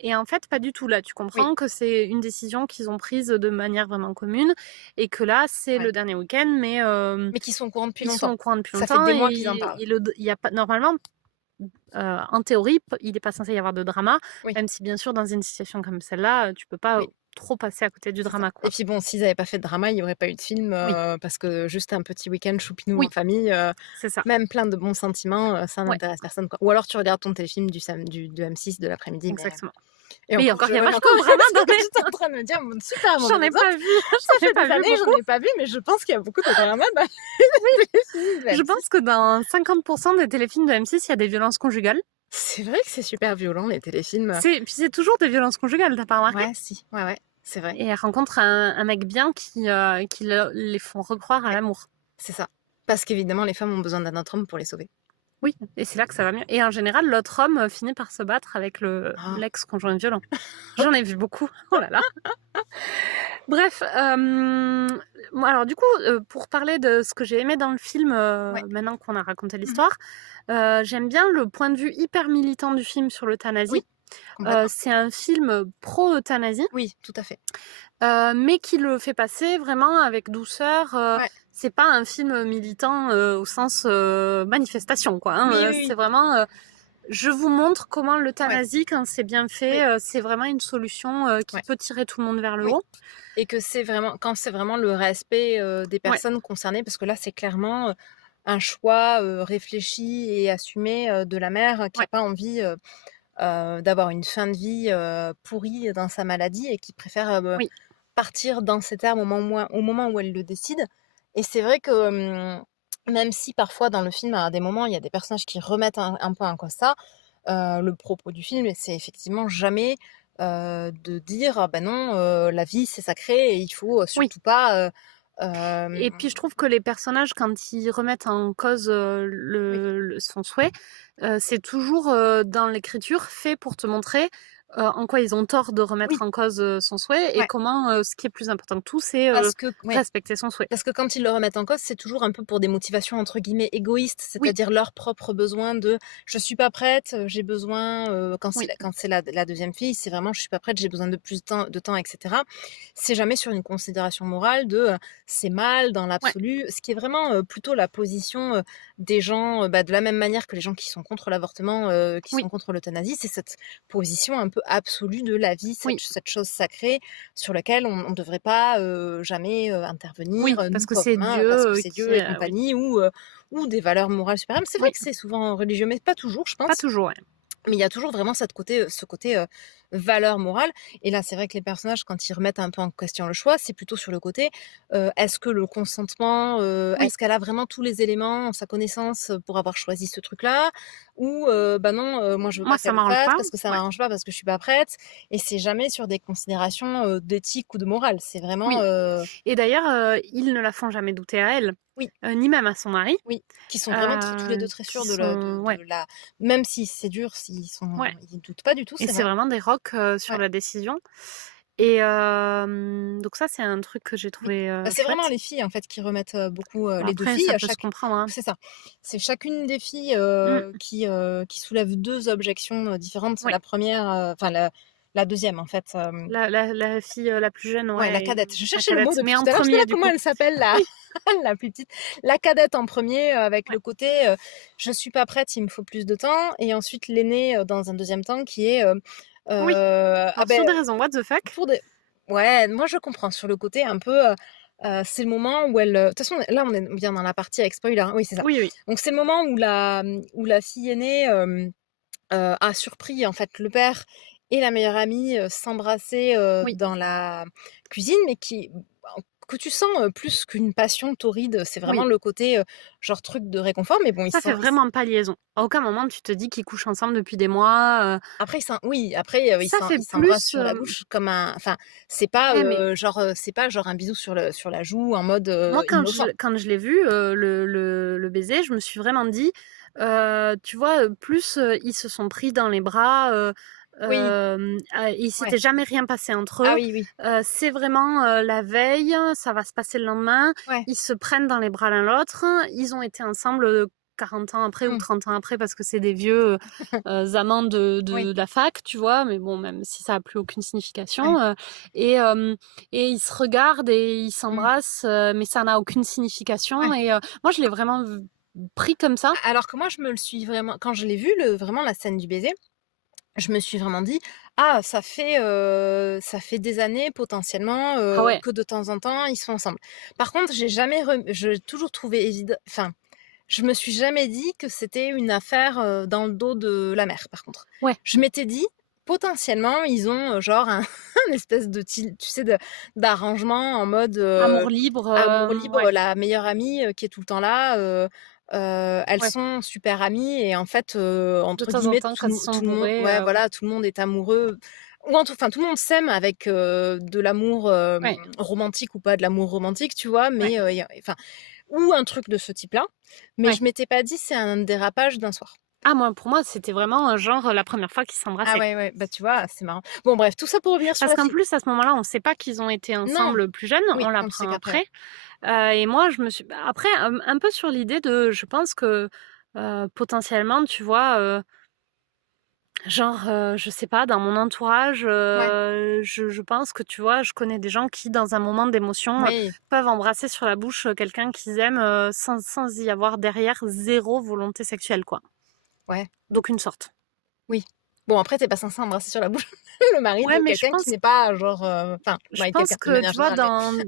Et en fait, pas du tout. Là, tu comprends que c'est une décision qu'ils ont prise de manière vraiment commune et que là, c'est Ouais. le dernier week-end, mais Mais qui sont au courant depuis ils sont longtemps. au courant depuis Ça fait longtemps. des mois et qu'ils en parlent. il y a pas, normalement, en théorie, il n'est pas censé y avoir de drama, Oui. même si bien sûr, dans une situation comme celle-là, tu peux pas Oui. trop passer à côté du C'est drama, ça. quoi. Et puis bon, s'ils n'avaient pas fait de drama, il n'y aurait pas eu de film parce que juste un petit week-end choupinou Oui. en famille, C'est ça. même plein de bons sentiments, ça Ouais. n'intéresse personne, quoi. Ou alors tu regardes ton téléfilm de M6 de l'après-midi. Exactement. Et Oui, encore, encore, il y a je- vachement encore, de drama parce dans que les... j'étais en train de me dire, super, mon J'en ai exemple. pas vu. Ça J'en ai fait pas des vu années, j'en beaucoup. ai pas vu, mais je pense qu'il y a beaucoup de drama dans les téléfilms de Je M6. pense que dans 50% des téléfilms de M6, il y a des violences conjugales. C'est vrai que c'est super violent, les téléfilms. Puis c'est toujours des violences conjugales, t'as pas remarqué? Ouais, si. Ouais, c'est vrai. Et elle rencontre un mec bien qui les font recroire à l'amour. C'est ça. Parce qu'évidemment, les femmes ont besoin d'un autre homme pour les sauver. Oui, et c'est là que ça va mieux. Et en général, l'autre homme finit par se battre avec l'ex-conjoint violent. J'en ai vu beaucoup. Oh là là. Bref, alors du coup, pour parler de ce que j'ai aimé dans le film, maintenant qu'on a raconté l'histoire, j'aime bien le point de vue hyper militant du film sur l'euthanasie. Oui, complètement. C'est un film pro-euthanasie. Oui, tout à fait. Mais qui le fait passer vraiment avec douceur. Ouais. C'est pas un film militant au sens manifestation, quoi. Hein. Oui. C'est vraiment... je vous montre comment l'euthanasie, quand c'est bien fait, c'est vraiment une solution qui peut tirer tout le monde vers le haut. Et que c'est vraiment, quand c'est vraiment le respect des personnes concernées, parce que là, c'est clairement un choix réfléchi et assumé de la mère qui n'a pas envie d'avoir une fin de vie pourrie dans sa maladie et qui préfère partir dans ses termes au moment où elle le décide. Et c'est vrai que même si parfois dans le film, à des moments, il y a des personnages qui remettent un peu en cause ça, le propos du film, c'est effectivement jamais de dire ah ben non, la vie c'est sacré et il faut surtout pas. Et puis je trouve que les personnages, quand ils remettent en cause son souhait, c'est toujours dans l'écriture fait pour te montrer en quoi ils ont tort de remettre Oui, en cause son souhait et ouais. comment ce qui est plus important que tout, c'est Parce que, ouais. respecter son souhait. Parce que quand ils le remettent en cause, c'est toujours un peu pour des motivations entre guillemets «égoïstes», Oui, c'est-à-dire leur propre besoin de: «Je suis pas prête, j'ai besoin», oui, quand c'est la 2e fille, c'est vraiment: «Je suis pas prête, j'ai besoin de plus de temps» et cetera. C'est jamais sur une considération morale de, c'est mal dans ouais, l'absolu. Ce qui est vraiment, plutôt la position, des gens, de la même manière que les gens qui sont contre l'avortement, qui oui, sont contre l'euthanasie, c'est cette position un peu absolue de la vie, oui, cette chose sacrée sur laquelle on ne devrait pas, jamais, intervenir, oui, parce nous que comme c'est humains, parce que Dieu c'est Dieu qui, et oui, compagnie ou des valeurs morales supérieures. Mais c'est vrai oui, que c'est souvent religieux, mais pas toujours, je pas pense. toujours, ouais. Mais il y a toujours vraiment ce côté, valeur morale et là, c'est vrai que les personnages, quand ils remettent un peu en question le choix, c'est plutôt sur le côté, est-ce que le consentement, Oui, est-ce qu'elle a vraiment tous les éléments en sa connaissance, pour avoir choisi ce truc-là? Ou, bah, non, moi je veux moi pas ça qu'elle le m'arrange fasse pas, parce que ça ouais, m'arrange pas, parce que je suis pas prête et c'est jamais sur des considérations, d'éthique ou de morale. C'est vraiment, oui. Et d'ailleurs, ils ne la font jamais douter à elle, oui. ni même à son mari. Oui, qui sont vraiment tous les 2 très Qui sûrs sont de ouais, la même si c'est dur, ouais ils doutent pas du tout, et c'est c'est vrai. vraiment des rocs, sur Ouais, la décision et donc ça, c'est un truc que j'ai oui. trouvé, Bah, c'est vraiment chouette. les filles, en fait, qui remettent, beaucoup, Bon les 2 après filles ça à peut se chaque comprendre, hein. c'est ça. C'est chacune des filles, Mmh, qui soulèvent 2 objections, différentes. oui. La première, enfin la 2e, en fait, La fille, la plus jeune, ouais, la ouais, cadette. Je la cherchais le mot cadette, mais depuis tout en à l'heure, j'étais là: premier du «Comment coup. elle s'appelle la Oui, la plus petite?» La cadette en premier, avec ouais, le côté, «Je suis pas prête, il me faut plus de temps» et ensuite l'aînée, dans un 2e temps qui est, oui, ah pour beh, des raisons what the fuck. pour des ouais, moi je comprends sur le côté un peu, c'est le moment où elle, de toute façon là on est bien dans la partie avec spoiler, hein, oui c'est ça. Oui, oui, Donc c'est le moment où où la fille aînée, a surpris en fait le père et la meilleure amie, s'embrasser, oui. dans la cuisine, mais que tu sens, plus qu'une passion torride, c'est vraiment Oui, le côté, genre truc de réconfort, mais bon ça fait vraiment pas liaison. À aucun moment tu te dis qu'ils couchent ensemble depuis des mois, après oui, après, ça fait ils s'embrassent plus, sur la bouche comme un enfin, c'est pas, ouais, mais c'est pas genre un bisou sur la joue en mode, moi innocent. quand je l'ai vu, le baiser, je me suis vraiment dit, tu vois, plus, ils se sont pris dans les bras, Oui, il ouais. s'était jamais rien passé entre Ah eux. oui, oui. C'est vraiment, la veille, ça va se passer le lendemain. Ouais. Ils se prennent dans les bras l'un l'autre. Ils ont été ensemble, 40 ans après ou Mmh. 30 ans après parce que c'est des vieux, amants Oui, de la fac, tu vois? Mais bon, même si ça a plus aucune ouais. signification, et hem et ils se regardent et ils Mmh. s'embrassent, mais ça n'a aucune signification Ouais. et moi je l'ai vraiment pris comme ça. Alors que moi, je me le suis vraiment quand je l'ai vu vraiment la scène du baiser, je me suis vraiment dit: «Ah, ça fait des années potentiellement, Ah ouais, que de temps en temps, ils sont ensemble». Par contre, j'ai toujours trouvé évident enfin, je me suis jamais dit que c'était une affaire, dans le dos de la mère, par contre. ouais, Je m'étais dit: «Potentiellement, ils ont, genre un un espèce de tu sais, d'arrangement en mode, amour libre, amour libre, ouais, la meilleure amie, qui est tout le temps là, elles ouais. sont super amies et en fait, De entre temps en guillemets, temps quand ils sont tout le monde bourrés, ouais, ouais, voilà, tout le monde est amoureux ou enfin, tout le monde s'aime avec, de l'amour, ouais, romantique ou pas de l'amour romantique, tu vois? ouais, Mais, y a enfin ou un truc de ce type-là, mais ouais. je m'étais pas dit: «C'est un dérapage d'un soir». Ah moi, pour moi, c'était vraiment, genre, la première fois qu'ils Ah s'embrassaient. ouais, ouais, bah, tu vois, c'est marrant. Bon bref, tout ça pour revenir sur Parce la qu'en fille. plus, à ce moment-là, on sait pas qu'ils ont été Non, ensemble plus jeunes, on oui, on le sait l'apprend qu'après, ouais. après. Et moi, je me suis bah, après, un peu sur l'idée de je pense que, potentiellement, tu vois, genre, je sais pas, dans mon entourage, Ouais, je pense que, tu vois, je connais des gens qui, dans un moment d'émotion, oui, peuvent embrasser sur la bouche, quelqu'un qu'ils aiment, sans y avoir derrière zéro volonté sexuelle, quoi, ouais. d'aucune sorte. Oui. Bon après tu pas censé embrasser sur la bouche le mari Ouais, de mais quelqu'un qui n'est pas genre, enfin, je ouais pense quelqu'un de que, manière tu vois, générale, mais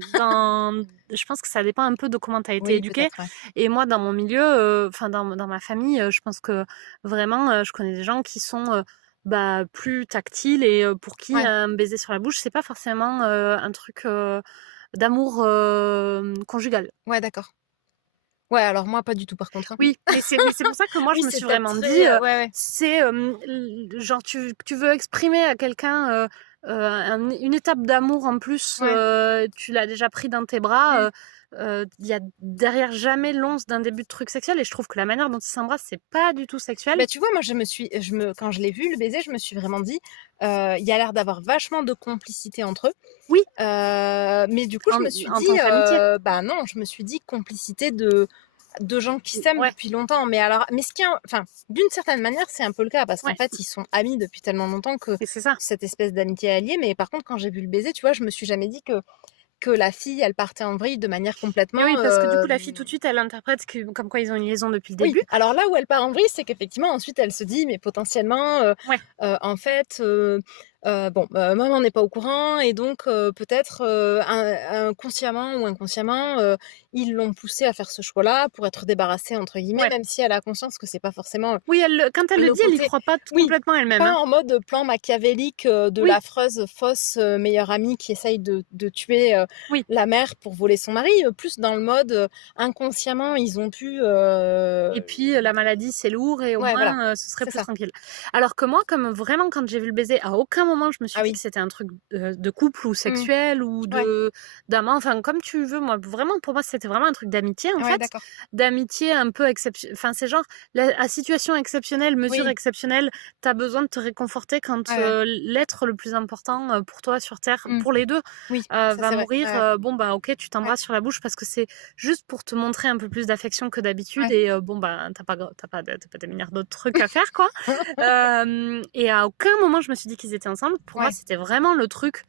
je pense que ça dépend un peu de comment tu as été oui éduqué. peut-être, ouais. Et moi, dans mon milieu, enfin, dans ma famille, je pense que vraiment, je connais des gens qui sont, bah, plus tactiles et pour qui Ouais, un baiser sur la bouche, c'est pas forcément un truc d'amour conjugal. ouais d'accord. Ouais alors moi pas du tout par contre, hein. Oui, mais c'est pour ça que moi, je Oui me c'est suis peut-être vraiment dit, très, ouais, ouais. c'est genre, tu veux exprimer à quelqu'un, une étape d'amour en plus, Ouais. tu l'as déjà pris dans tes bras. Mm. Il y a derrière jamais l'once d'un début de truc sexuel et je trouve que la manière dont ils s'embrassent, c'est pas du tout sexuel. Bah, tu vois, moi, quand je l'ai vu, le baiser, je me suis vraiment dit, il y a l'air d'avoir vachement de complicité entre eux. Oui. Mais du coup, je me suis En dit, tant qu'amitié. bah non, je me suis dit complicité de gens qui s'aiment Ouais. depuis longtemps. Mais alors, mais enfin, d'une certaine manière, c'est un peu le cas parce qu'en Ouais. fait, ils sont amis depuis tellement longtemps que Et c'est ça. cette espèce d'amitié est alliée. Mais par contre, quand j'ai vu le baiser, tu vois, je me suis jamais dit que la fille, elle partait en vrille de manière Mais complètement. oui, parce que du coup, la fille, tout de suite, elle interprète comme quoi ils ont une liaison depuis le Oui, début. alors là où elle part en vrille, c'est qu'effectivement, ensuite, elle se dit, mais potentiellement, Ouais. en fait, maman n'est pas au courant, et donc peut-être consciemment ou inconsciemment, ils l'ont poussée à faire ce choix-là pour être débarrassée, entre guillemets, Ouais. même si elle a conscience que c'est pas forcément Oui, quand elle le le dit, elle y côté. croit pas Oui, complètement elle-même. pas Hein. en mode plan machiavélique de Oui, l'affreuse fausse meilleure amie qui essaye de tuer oui. la mère pour voler son mari, plus dans le mode inconsciemment ils ont pu. Et puis la maladie, c'est lourd et au Ouais, voilà, moins ce serait c'est plus ça. tranquille. Alors que moi, comme vraiment, quand j'ai vu le baiser, à aucun moment je me suis Ah dit oui. que c'était un truc de couple ou Mm. sexuel ou Ouais, d'amant, enfin comme tu veux. Moi, vraiment, pour moi, c'était vraiment un truc d'amitié en ouais, fait. d'accord. D'amitié un peu exceptionnelle. Enfin, c'est genre, à situation exceptionnelle, mesure Oui, exceptionnelle, t'as besoin de te réconforter quand ouais, ouais. l'être le plus important pour toi sur Terre, Mm. pour les deux, Oui, ça va c'est vrai. mourir. Ouais, Bon, bah ok, tu ouais, t'embrasses sur la bouche parce que c'est juste pour te montrer un peu plus d'affection que d'habitude ouais. et bon bah t'as pas des milliards d'autres trucs à faire quoi. Et à aucun moment je me suis dit qu'ils étaient ensemble. Pour moi Ouais, c'était vraiment le truc,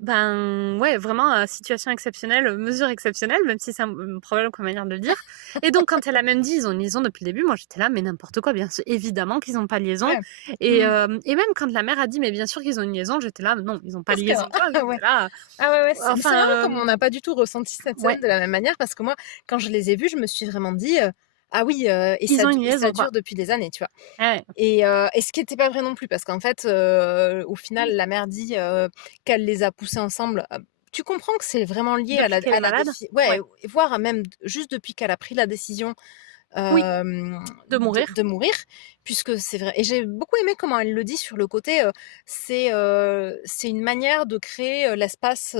ben ouais, vraiment situation exceptionnelle, mesure exceptionnelle, même si c'est un problème comme manière de le dire. Et donc quand elle a même dit ils ont une liaison depuis le début, moi j'étais là mais n'importe quoi, bien sûr, évidemment qu'ils n'ont pas de liaison. ouais. Et, Mm. et même quand la mère a dit mais bien sûr qu'ils ont une liaison, j'étais là non ils n'ont pas de Parce que, liaison quoi, ouais. j'étais là. Ah ouais, ouais. Mais c'est marrant Enfin comme on n'a pas du tout ressenti cette ouais, scène de la même manière parce que moi, quand je les ai vus, je me suis vraiment dit, ah oui, ils ont une et ça liaison quoi. dure depuis des années, tu vois. Ouais. Et ce qui n'était pas vrai non plus, parce qu'en fait, au final, Oui, la mère dit qu'elle les a poussés ensemble. Tu comprends que c'est vraiment lié depuis qu'elle est à la malade. décision. Ouais, Ouais. voire même juste depuis qu'elle a pris la décision Oui, de mourir. de mourir, puisque c'est vrai. Et j'ai beaucoup aimé comment elle le dit sur le côté, c'est une manière de créer l'espace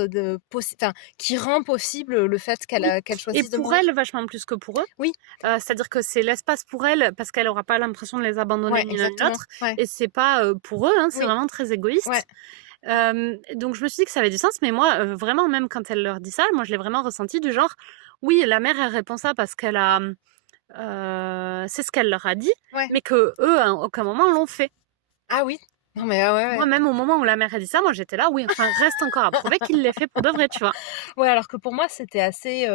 enfin, qui rend possible le fait Oui. qu'elle Et choisisse de pour mourir. elle, vachement plus que pour eux. Oui, C'est-à-dire que c'est l'espace pour elle, parce qu'elle aura pas l'impression de les abandonner ouais, ni l'un ni exactement. l'autre. Ouais, Et c'est pas pour eux, hein, c'est oui, vraiment très ouais, égoïste. Donc je me suis dit que ça avait du sens, mais moi, vraiment, même quand elle leur dit ça, moi je l'ai vraiment ressenti du genre, oui, la mère, elle répond ça parce qu'elle a. C'est ce qu'elle leur a dit, ouais. mais que eux, à aucun moment, l'ont fait. Ah oui. Non mais ouais, ouais. Moi, même au moment où la mère a dit ça, moi j'étais là, oui, enfin, reste encore à prouver qu'il l'ait fait pour de vrai, tu vois. Ouais, alors que pour moi, c'était assez.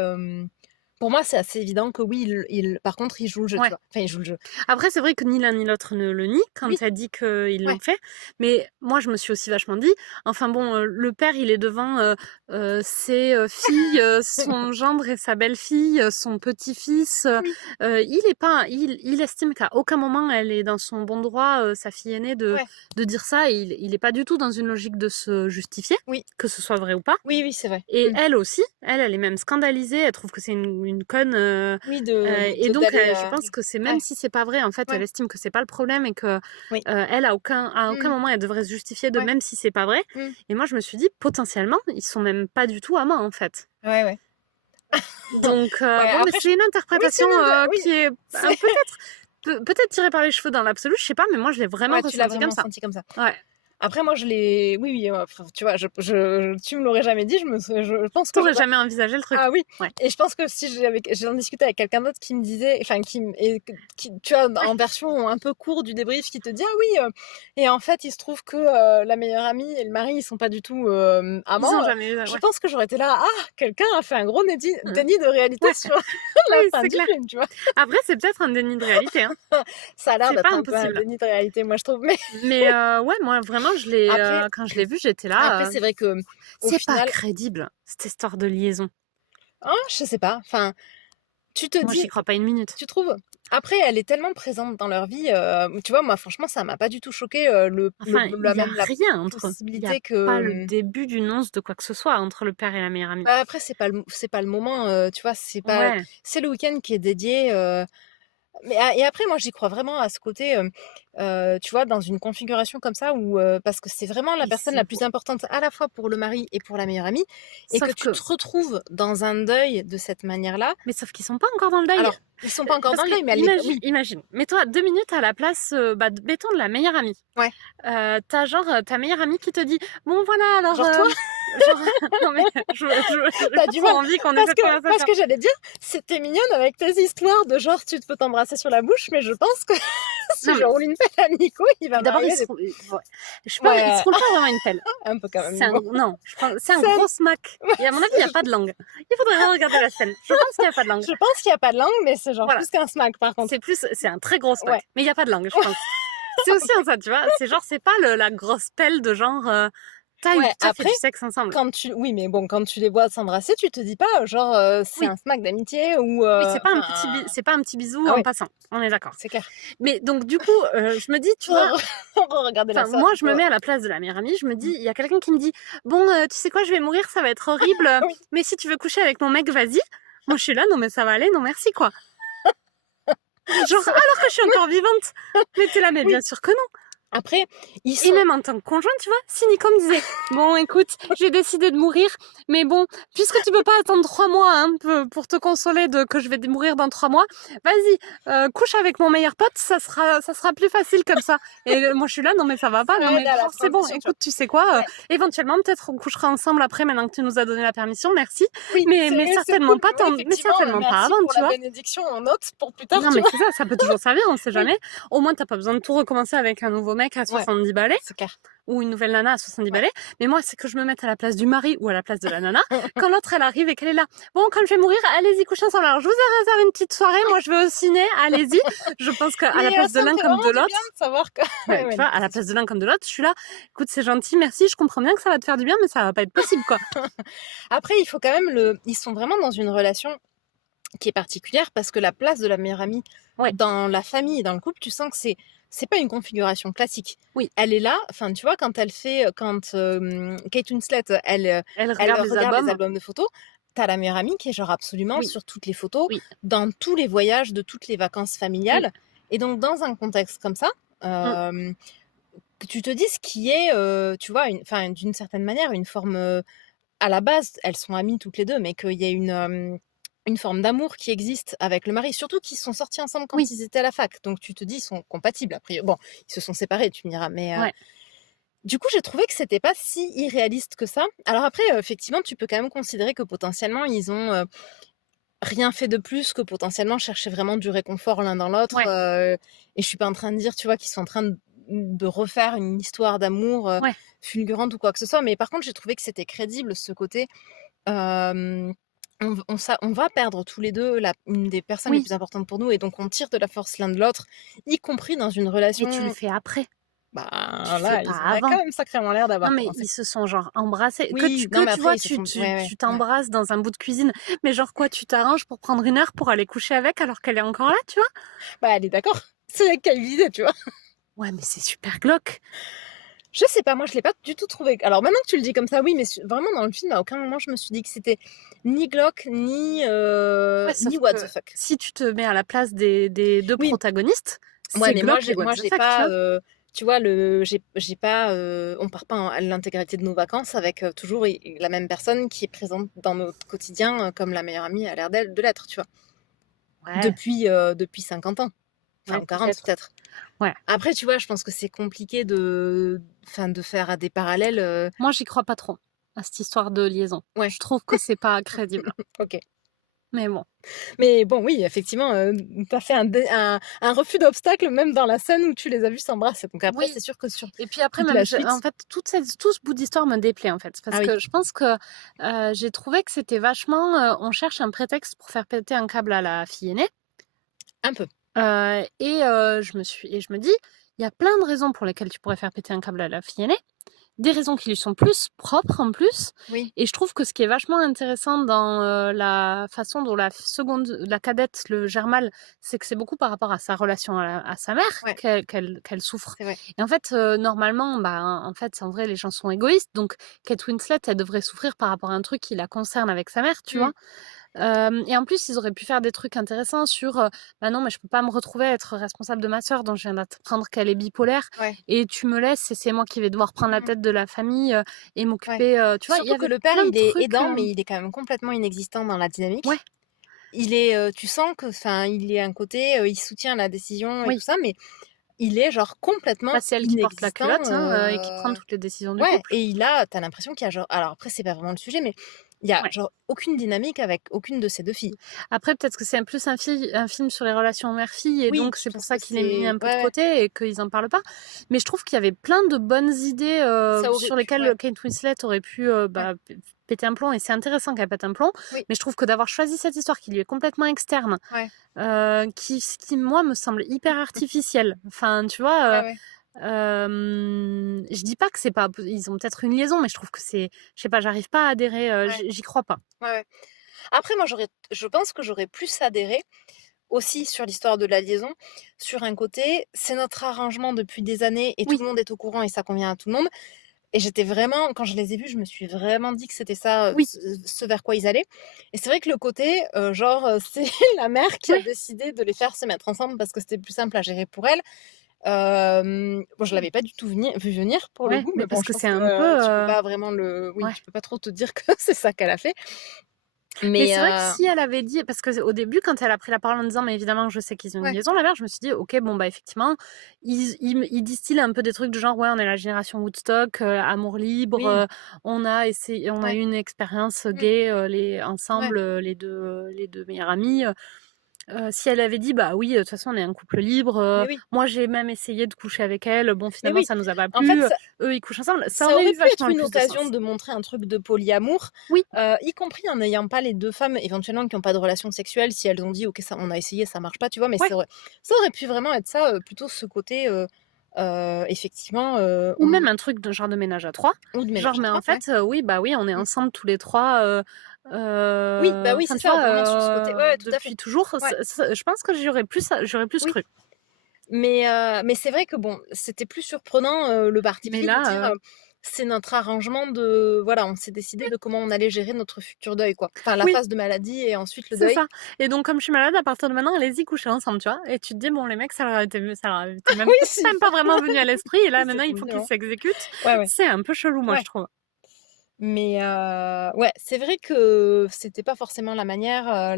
Pour moi, c'est assez évident que oui, par contre, il joue le jeu, tu Ouais. vois. Enfin, il joue le jeu. Après, c'est vrai que ni l'un ni l'autre ne le nie Oui, quand elle dit qu'ils l'ont ouais. fait. Mais moi, je me suis aussi vachement dit, enfin bon, le père, il est devant ses filles, son gendre et sa belle-fille, son petit-fils. Oui, Il est pas, il estime qu'à aucun moment elle est dans son bon droit, sa fille aînée, ouais. de dire ça. Et il est pas du tout dans une logique de se justifier, Oui, que ce soit vrai ou pas. oui, oui, c'est vrai. Et Mm. elle aussi, elle est même scandalisée. Elle trouve que c'est une conne. Oui, Et donc, d'aller. je pense que c'est même Ouais, si c'est pas vrai, en fait, elle ouais. estime que c'est pas le problème et que Oui. elle à aucun Mm. moment elle devrait se justifier de Ouais. même si c'est pas vrai. Mm. Et moi, je me suis dit potentiellement, ils sont même pas du tout amants en fait. Ouais, ouais. Donc Ouais, bon, mais après, c'est une oui, interprétation oui, qui est c'est- peut-être tirée par les cheveux dans l'absolu, je sais pas, mais moi je l'ai vraiment ouais, tu l'as ressenti comme vraiment ça. senti comme ça. Ouais. Après, moi, je l'ai. Oui, oui, enfin, tu vois, tu me l'aurais jamais dit. Je pense que T'aurais jamais envisagé le truc. Ah oui. Ouais. Et je pense que si j'en discutais avec quelqu'un d'autre qui me disait, enfin, tu vois, en version un peu courte du débrief, qui te dit, ah oui, et en fait, il se trouve que la meilleure amie et le mari, ils sont pas du tout Ils amants. ont jamais eu. Je Ouais. pense que j'aurais été là, ah, quelqu'un a fait un gros déni de réalité Ouais. sur Oui, la fin c'est du clair. film, tu vois. Après, c'est peut-être un déni de réalité, hein. Ça a l'air C'est d'être pas un peu un impossible. déni de réalité, moi, je trouve. Mais Mais ouais, moi vraiment, après, quand je l'ai vu, j'étais après là. c'est vrai que au C'est pas final, crédible, cette histoire de liaison. ah, je sais pas. Enfin, tu te Moi, dis, j'y crois pas une minute. tu trouves? Après, elle est tellement présente dans leur vie, tu vois, moi, franchement, ça m'a pas du tout choqué, Enfin, il y a même la rien entre eux. Il y a possibilité pas le que. début d'une once de quoi que ce soit entre le père et la meilleure amie. Bah, après, c'est pas le moment, tu vois, Ouais. c'est le week-end qui est dédié. Et après, moi, j'y crois vraiment à ce côté, tu vois, dans une configuration comme ça où, parce que c'est vraiment la Et personne c'est la beau. plus importante à la fois pour le mari et pour la meilleure amie, et que Sauf tu que, te retrouves dans un deuil de cette manière-là. mais sauf qu'ils sont pas encore dans le deuil. Alors, ils sont pas encore Parce dans le que deuil, mais oui, imagine, mets-toi 2 minutes à la place, mettons de la meilleure amie. ouais. T'as genre ta meilleure amie qui te dit, bon voilà, alors, Genre toi, genre, non mais j'ai t'as pas du trop mal. envie qu'on ait Parce cette que, parce conversation. que j'allais dire, c'était mignonne avec tes histoires de genre tu te peux t'embrasser sur la bouche, mais je pense que si Non je mais roule une pelle à Nico, il va d'abord m'arriver ouais. Je pense, ils se Ouais, roulent pas vraiment une pelle. un peu quand même. C'est un, Bon. non, je pense, c'est un Ça- gros smack. Et à mon avis, il n'y a pas de langue. Il faudrait regarder la scène. Je pense qu'il n'y a pas de langue. Je pense qu'il n'y a pas de langue, mais c'est genre Voilà. plus qu'un smack par contre. C'est un très gros smack. Ouais. Mais il n'y a pas de langue, je pense. C'est aussi ça, tu vois. C'est genre, c'est pas la grosse pelle de genre, t'as Ouais, fait après, du sexe ensemble. oui, mais bon, quand tu les vois s'embrasser, tu te dis pas genre c'est Oui. un smack d'amitié ou. Oui, c'est pas enfin, c'est pas un petit bisou Ah en ouais. passant. On est d'accord. C'est clair. Mais donc, du coup, je me dis, tu vois, Regarder la enfin, scène. moi, je me mets à la place de la meilleure amie. Je me dis, il y a quelqu'un qui me dit, bon, tu sais quoi, je vais mourir, ça va être horrible. Oui. Mais si tu veux coucher avec mon mec, vas-y. Moi, je suis là, non, mais ça va aller, non, merci, quoi. Genre, alors que je suis encore vivante. Mais t'es là, mais Oui. bien sûr que non. Après, ils Et sont. même en tant que conjoint, tu vois, si Nico me disait, bon, écoute, j'ai décidé de mourir, mais bon, puisque tu peux pas attendre 3 mois hein, pour te consoler de que je vais mourir dans 3 mois, vas-y, couche avec mon meilleur pote, ça sera plus facile comme ça. Et moi, je suis là, non mais ça va pas, non mais à la genre, c'est bon, transition, tu écoute, tu sais quoi, Ouais. éventuellement, peut-être on couchera ensemble après, maintenant que tu nous as donné la permission, merci. Oui, Mais c'est certainement cool. pas Oui, mais certainement pas merci avant, pour tu la vois. bénédiction en note pour plus tard. Non tu mais vois. c'est ça peut toujours servir, on sait jamais. Au moins, t'as pas besoin de tout recommencer avec un nouveau mec à 70 balais. C'est clair. Ou une nouvelle nana à 70 balais. Mais moi, c'est que je me mette à la place du mari ou à la place de la nana. Quand l'autre, elle arrive et qu'elle est là. Bon, quand je vais mourir, allez-y, coucher ensemble. Alors, je vous ai réservé une petite soirée. Moi, je vais au ciné. Allez-y. Je pense qu'à la place de l'un comme de l'autre. de savoir que. Ouais, tu vois, à la place de l'un comme de l'autre, je suis là. Écoute, c'est gentil, merci. Je comprends bien que ça va te faire du bien, mais ça va pas être possible, quoi. Après, il faut quand même ils sont vraiment dans une relation qui est particulière parce que la place de la meilleure amie dans la famille et dans le couple, tu sens que c'est pas une configuration classique. Oui. Elle est là, enfin tu vois, quand Kate Winslet, elle regarde les albums de photos, t'as la meilleure amie qui est genre absolument sur toutes les photos, dans tous les voyages de toutes les vacances familiales. Et donc dans un contexte comme ça, que tu te dises qui est, tu vois, d'une certaine manière, une forme, à la base, elles sont amies toutes les deux, mais qu'il y a une forme d'amour qui existe avec le mari, surtout qu'ils sont sortis ensemble quand ils étaient à la fac. Donc tu te dis, ils sont compatibles. Après, bon, ils se sont séparés, tu me diras. Mais du coup, j'ai trouvé que c'était pas si irréaliste que ça. Alors après, effectivement, tu peux quand même considérer que potentiellement, ils ont rien fait de plus que potentiellement chercher vraiment du réconfort l'un dans l'autre. Et je suis pas en train de dire, tu vois, qu'ils sont en train de refaire une histoire d'amour fulgurante ou quoi que ce soit. Mais par contre, j'ai trouvé que c'était crédible, ce côté... on va perdre tous les deux une des personnes les plus importantes pour nous, et donc on tire de la force l'un de l'autre, y compris dans une relation. Mais tu le fais après. Bah tu là, ils ont quand même sacrément l'air d'avoir. Non mais ils se sont genre embrassés. Oui, Tu vois, tu t'embrasses dans un bout de cuisine. Mais genre quoi, tu t'arranges pour prendre 1 heure pour aller coucher avec alors qu'elle est encore là, tu vois? Bah elle est d'accord. C'est quelle idée, tu vois. Ouais, mais c'est super glauque. Je sais pas, moi je l'ai pas du tout trouvé. Alors maintenant que tu le dis comme ça, oui, mais vraiment dans le film, à aucun moment je me suis dit que c'était ni glauque, ni what the fuck. Si tu te mets à la place des deux protagonistes, c'est glauque. Moi j'ai pas, tu vois, j'ai pas, on part pas à l'intégralité de nos vacances avec toujours la même personne qui est présente dans notre quotidien, comme la meilleure amie a l'air de l'être, tu vois. Ouais. Depuis 50 ans. Enfin, 40 peut-être. Ouais. Après, tu vois, je pense que c'est compliqué de faire des parallèles. Moi, j'y crois pas trop à cette histoire de liaison. Ouais. Je trouve que c'est pas crédible. Ok. Mais bon, oui, effectivement, t'as fait un refus d'obstacle même dans la scène où tu les as vus s'embrasser. Donc après, c'est sûr que sur. Et puis après, même, en fait, tout ce bout d'histoire me déplaît, en fait. Parce que je pense que j'ai trouvé que c'était vachement... on cherche un prétexte pour faire péter un câble à la fille aînée. Un peu. Je me dis, il y a plein de raisons pour lesquelles tu pourrais faire péter un câble à la fille aînée. Des raisons qui lui sont plus propres en plus. Oui. Et je trouve que ce qui est vachement intéressant dans la façon dont la cadette le gère mal, c'est que c'est beaucoup par rapport à sa relation à sa mère qu'elle souffre. Et en fait, normalement, en vrai, les gens sont égoïstes. Donc, Kate Winslet, elle devrait souffrir par rapport à un truc qui la concerne avec sa mère, tu vois. Et en plus, ils auraient pu faire des trucs intéressants sur bah non, mais je peux pas me retrouver à être responsable de ma sœur dont je viens d'apprendre qu'elle est bipolaire Ouais. et tu me laisses et c'est moi qui vais devoir prendre la Mhm. tête de la famille et Ouais. m'occuper. Tu vois, il y Surtout que avait le père, plein de il est trucs. aidant, mais il est quand même complètement inexistant dans la Ouais, dynamique. Tu sens que, enfin, il est un côté, il soutient la décision et tout oui. ça, mais il est genre complètement Bah, c'est elle qui porte la inexistant. culotte et qui prend toutes les décisions du Ouais, couple. et t'as l'impression qu'il y a genre, alors après c'est pas vraiment le sujet, mais il y a Ouais. genre aucune dynamique avec aucune de ces deux filles. Après, peut-être que c'est plus un film sur les relations mère-fille et Oui, donc je c'est pour pense ça que qu'il est mis c'est, un peu de ouais, côté et qu'ils en parlent pas. Mais je trouve qu'il y avait plein de bonnes idées ça aurait sur pu, lesquelles ouais, Kate Winslet aurait pu ouais, péter un plomb et c'est intéressant qu'elle pète un plomb. oui, Mais je trouve que d'avoir choisi cette histoire qui lui est complètement externe, ouais, qui moi me semble hyper artificielle. Enfin, tu vois. ouais, ouais, Je dis pas que c'est pas, ils ont peut-être une liaison, mais je trouve que je sais pas, j'arrive pas à adhérer, ouais, j'y crois pas. ouais, ouais. Après, moi, je pense que j'aurais plus adhéré aussi sur l'histoire de la liaison, sur un côté, c'est notre arrangement depuis des années et tout Oui, le monde est au courant et ça convient à tout le monde. Et j'étais vraiment, quand je les ai vus, je me suis vraiment dit que c'était ça, oui, ce vers quoi ils allaient. Et c'est vrai que le côté, c'est la mère qui a ouais. décidé de les faire se mettre ensemble parce que c'était plus simple à gérer pour elle. Bon, je l'avais pas du tout vu venir pour le Ouais, coup, mais mais bon, parce je que pense c'est que un peu, tu peux pas vraiment oui, ouais. tu peux pas trop te dire que c'est ça qu'elle a fait. Mais Mais c'est vrai que si elle avait dit, parce que au début, quand elle a pris la parole en disant, mais évidemment, je sais qu'ils ont une ouais, liaison, la mère, je me suis dit, ok, bon, bah, effectivement, ils distillent un peu des trucs du genre, ouais, on est la génération Woodstock, amour libre, oui, on a eu ouais, une expérience mm, gay, ouais, ensemble, les deux meilleures amies. Si elle avait dit: «Bah oui, de toute façon on est un couple libre, mais oui, moi j'ai même essayé de coucher avec elle, bon mais finalement oui. ça nous a pas En fait, plu, eux ils couchent ensemble», ça ça aurait aurait eu pu être vachement une plus de occasion sens. de montrer un truc de polyamour, Oui, y compris en n'ayant pas les 2 femmes éventuellement qui ont pas de relation sexuelle, si elles ont dit: «OK, ça on a essayé, ça marche pas», tu vois? Mais ouais, ça aurait pu vraiment être ça, plutôt ce côté, effectivement, ou même un truc de genre de ménage à 3, ou de genre ménage à mais en 3, ouais. fait, oui, bah oui, on est Mmh. ensemble tous les 3, Oui, bah oui, enfin c'est tu ça, vois, vraiment sur ce côté, ouais, ouais, tout à fait. depuis toujours, Ouais, je pense que j'aurais plus oui. cru. Mais c'est vrai que bon, c'était plus surprenant, le parti Mais pris de dire, là, c'est notre arrangement de voilà, on s'est décidé de comment on allait gérer notre futur deuil, quoi. Enfin, la oui, phase de maladie et ensuite le c'est deuil. ça. Et donc comme je suis malade, à partir de maintenant, allez-y coucher ensemble, tu vois? Et tu te dis: «Bon les mecs, ça leur était même Oui, peut-être si, même pas vraiment venu à l'esprit et là maintenant il faut qu'ils effectivement. s'exécutent». Ouais, ouais, C'est un peu chelou moi je ouais. trouve. Mais ouais, c'est vrai que c'était pas forcément la manière,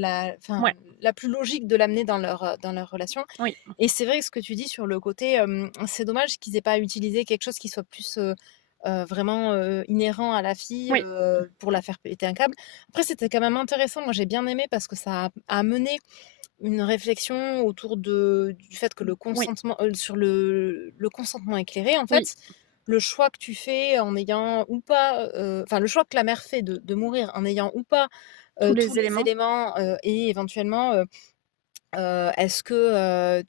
Ouais, la plus logique de l'amener dans leur relation. oui, Et c'est vrai que ce que tu dis sur le côté, c'est dommage qu'ils aient pas utilisé quelque chose qui soit plus, vraiment, inhérent à la fille, oui, pour la faire péter un câble. Après, c'était quand même intéressant. Moi, j'ai bien aimé parce que ça a amené une réflexion autour du fait que le oui, consentement, sur le consentement éclairé, en oui, fait, le choix que tu fais en ayant ou pas, enfin, le choix que la mère fait de mourir en ayant ou pas, tous tous les les éléments, éléments, et éventuellement,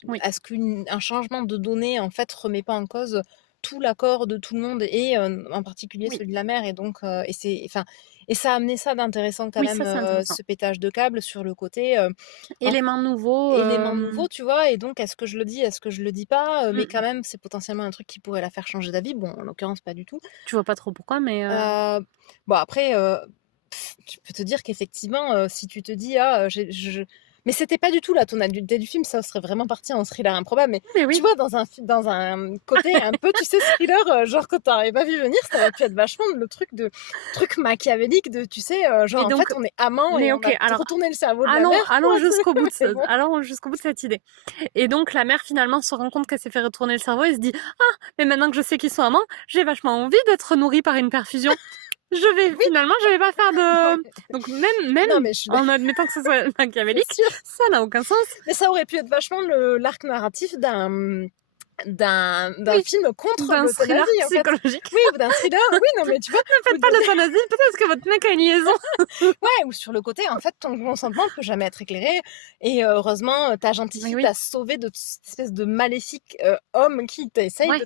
oui, est-ce qu'un changement de données, en fait, remet pas en cause tout l'accord de tout le monde et en particulier oui, celui de la mère? Et donc et ça a amené ça d'intéressant quand oui même, ça c'est intéressant. ce pétage de câble sur le côté, en f Élément nouveau, élément nouveau, tu vois? Et donc est-ce que je le dis? Est-ce que je le dis pas? Mais quand mmh, même, c'est potentiellement un truc qui pourrait la faire changer d'avis. Bon, en l'occurrence, pas du tout. tu vois pas trop pourquoi mais Bon après, tu peux te dire qu'effectivement, si tu te dis: «Ah, mais c'était pas du tout la tonalité du film, ça serait vraiment parti en thriller improbable, mais mais tu oui. vois, dans un côté un peu, tu sais, thriller, genre que tu aurais pas vu venir, ça aurait pu être vachement le truc machiavélique de, tu sais, Mais genre en fait donc on est amants et mais on OK, a alors retourné le cerveau de la mère, quoi, allons jusqu'au bout de mais bon. cette idée. Et donc la mère finalement se rend compte qu'elle s'est fait retourner le cerveau et se dit: «Ah, mais maintenant que je sais qu'ils sont amants, j'ai vachement envie d'être nourrie par une perfusion. Oui, Je vais pas faire non de». mais Donc non même mais je suis en admettant que ce soit c'est machiavélique, sûr, ça n'a aucun sens. mais ça aurait pu être vachement le l'arc narratif d'un Oui, film contre d'un thriller l'euthanasie, en fait. psychologique. Oui, ou d'un thriller, oui, non, mais tu vois? Ne Ou faites pas l'euthanasie, peut-être que votre mec a une liaison. ouais, ou sur le côté, en fait, ton consentement peut jamais être éclairé et heureusement, ta gentille Mais fille oui, t'a sauvé de cette espèce de maléfique, homme qui essaye ouais,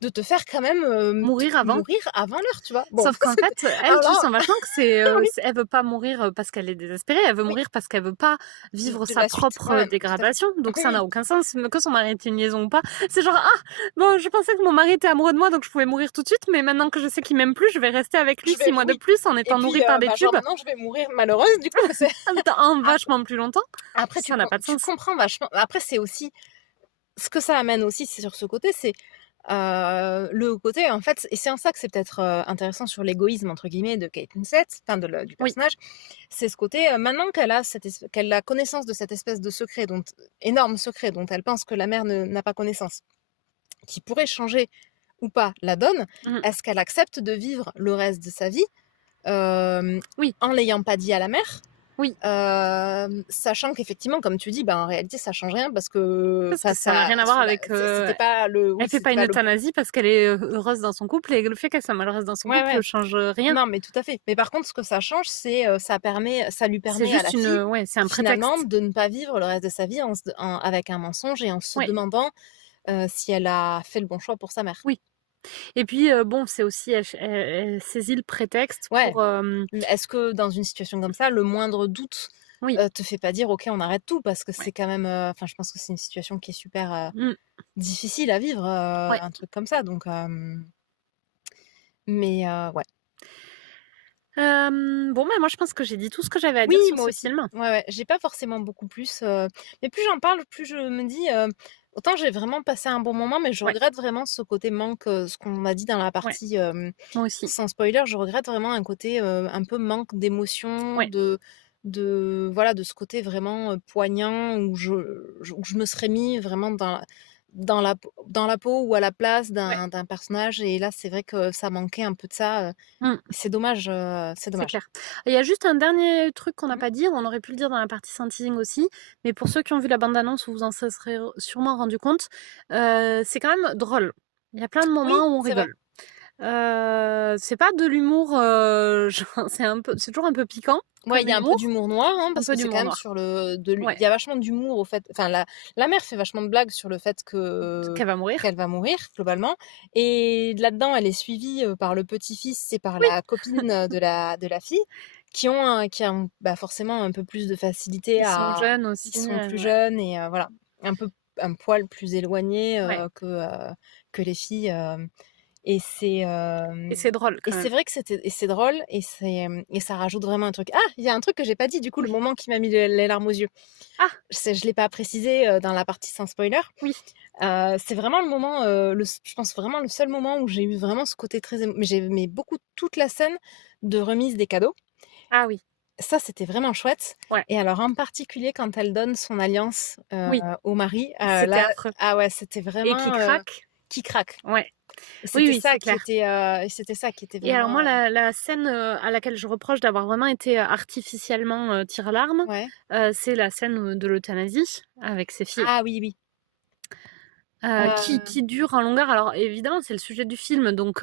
de te faire quand même, mourir avant. mourir avant l'heure, tu vois? Bon, Sauf qu'en c'était fait, elle, alors tu là, sens vachement que oui, elle veut pas mourir parce qu'elle est désespérée, elle veut oui, mourir parce qu'elle veut pas vivre de sa la suite. propre Ouais, ouais, tout à fait. dégradation. Donc Oui, ça n'a oui, aucun sens, que son mari ait une liaison ou pas. C'est genre, ah, bon, je pensais que mon mari était amoureux de moi, donc je pouvais mourir tout de suite, mais maintenant que je sais qu'il m'aime plus, je vais rester avec lui Je vais 6 mois de oui plus en et étant puis, nourrie par des genre tubes maintenant je vais mourir malheureuse du coup, c'est en ap vachement plus longtemps. après Ça n'a pas de tu sens. comprends vachement après c'est aussi ce que ça amène aussi, c'est sur ce côté, c'est, le côté en fait et c'est en ça que c'est peut-être, intéressant sur «l'égoïsme» entre guillemets de Kate Winslet, enfin de le du Oui. personnage, c'est ce côté, maintenant qu'elle a connaissance de cette espèce de secret dont énorme secret dont elle pense que la mère n'a pas connaissance, qui pourrait changer ou pas la donne, Mmh. est-ce qu'elle accepte de vivre le reste de sa vie, hem, Oui, en l'ayant pas dit à la mère? oui. Sachant qu'effectivement, comme tu dis, bah, en réalité, ça change rien parce que Parce que enfin, ça n'a ça rien à voir sur la avec, c'était pas le oui, elle fait pas c'était une pas le euthanasie parce qu'elle est, heureuse dans son couple et le fait qu'elle soit malheureuse dans son ouais, couple ouais. change, rien. Non, mais tout à fait. Mais par contre, ce que ça change, c'est, ça lui C'est permet à la juste une, fille, ouais, c'est un finalement, prétexte. de ne pas vivre le reste de sa vie avec un mensonge et en se Ouais, demandant, si elle a fait le bon choix pour sa mère. oui. Et puis, bon, c'est aussi elle saisit le prétexte Ouais. pour, Mais est-ce que dans une situation comme ça, le moindre doute, oui, te fait pas dire: «OK, on arrête tout»? Parce que ouais. c'est quand même, enfin, je pense que c'est une situation qui est super, Mmh, difficile à vivre, ouais. un truc comme ça donc mais ouais. Bon, bah, moi, je pense que j'ai dit tout ce que j'avais à Oui, dire sur moi ce aussi. film. Ouais, ouais, j'ai pas forcément beaucoup plus, mais plus j'en parle, plus je me dis, autant j'ai vraiment passé un bon moment, mais je Ouais, regrette vraiment ce côté manque, ce qu'on a dit dans la ouais, partie, moi aussi. sans spoiler, je regrette vraiment un côté, un peu manque d'émotion, Ouais, de voilà, de ce côté vraiment, poignant où je me serais mis vraiment dans la peau ou à la place ouais. d'un personnage et là, c'est vrai que ça manquait un peu de ça, Mmh. c'est dommage, c'est C'est dommage. clair. Il y a juste un dernier truc qu'on n'a Mmh. pas dit, on aurait pu le dire dans la partie synthesing aussi, mais pour ceux qui ont vu la bande-annonce, vous vous en serez sûrement rendu compte, c'est quand même drôle. Il y a plein de Oui, moments où on c'est vrai. rigole. C'est pas de l'humour, genre c'est toujours un peu piquant Ouais, comme il y a un peu humour, d'humour noir, hein, un parce peu que c'est quand d'humour même noir. sur le de l'hu il Ouais, y a vachement d'humour au fait enfin la mère fait vachement de blagues sur le fait que qu'elle va mourir. qu'elle va mourir globalement et là-dedans, elle est suivie, par le petit-fils et par Oui, la copine, de la fille qui ont, bah, forcément un peu plus de facilité ils sont à jeunes ils aussi, sont plus ouais, jeunes et voilà, un poil plus éloignés, ouais, que les filles, et c'est, et c'est drôle et quand c'est même. vrai que c'est drôle et et ça rajoute vraiment un truc. Ah! Il y a un truc que j'ai pas dit du coup, le Oui. moment qui m'a mis les larmes aux yeux. Ah! Je l'ai pas précisé, dans la partie sans spoiler. Oui. C'est vraiment le moment, je pense vraiment le seul moment où j'ai eu vraiment ce côté très mais j'ai aimé beaucoup toute la scène de remise des cadeaux. Ah oui, Ça, c'était vraiment chouette ouais, et alors en particulier quand elle donne son alliance, oui, au mari, c'était là affreux ah ouais, c'était et qui vraiment, craque, qui craque. ouais. Et Oui, oui, c'est clair. c'était ça qui était Et alors vraiment, moi, la scène, à laquelle je reproche d'avoir vraiment été, artificiellement, tire-larme, ouais. c'est la scène, de l'euthanasie avec ses filles, Ah oui, oui. qui dure en longueur. Alors évidemment, c'est le sujet du film, donc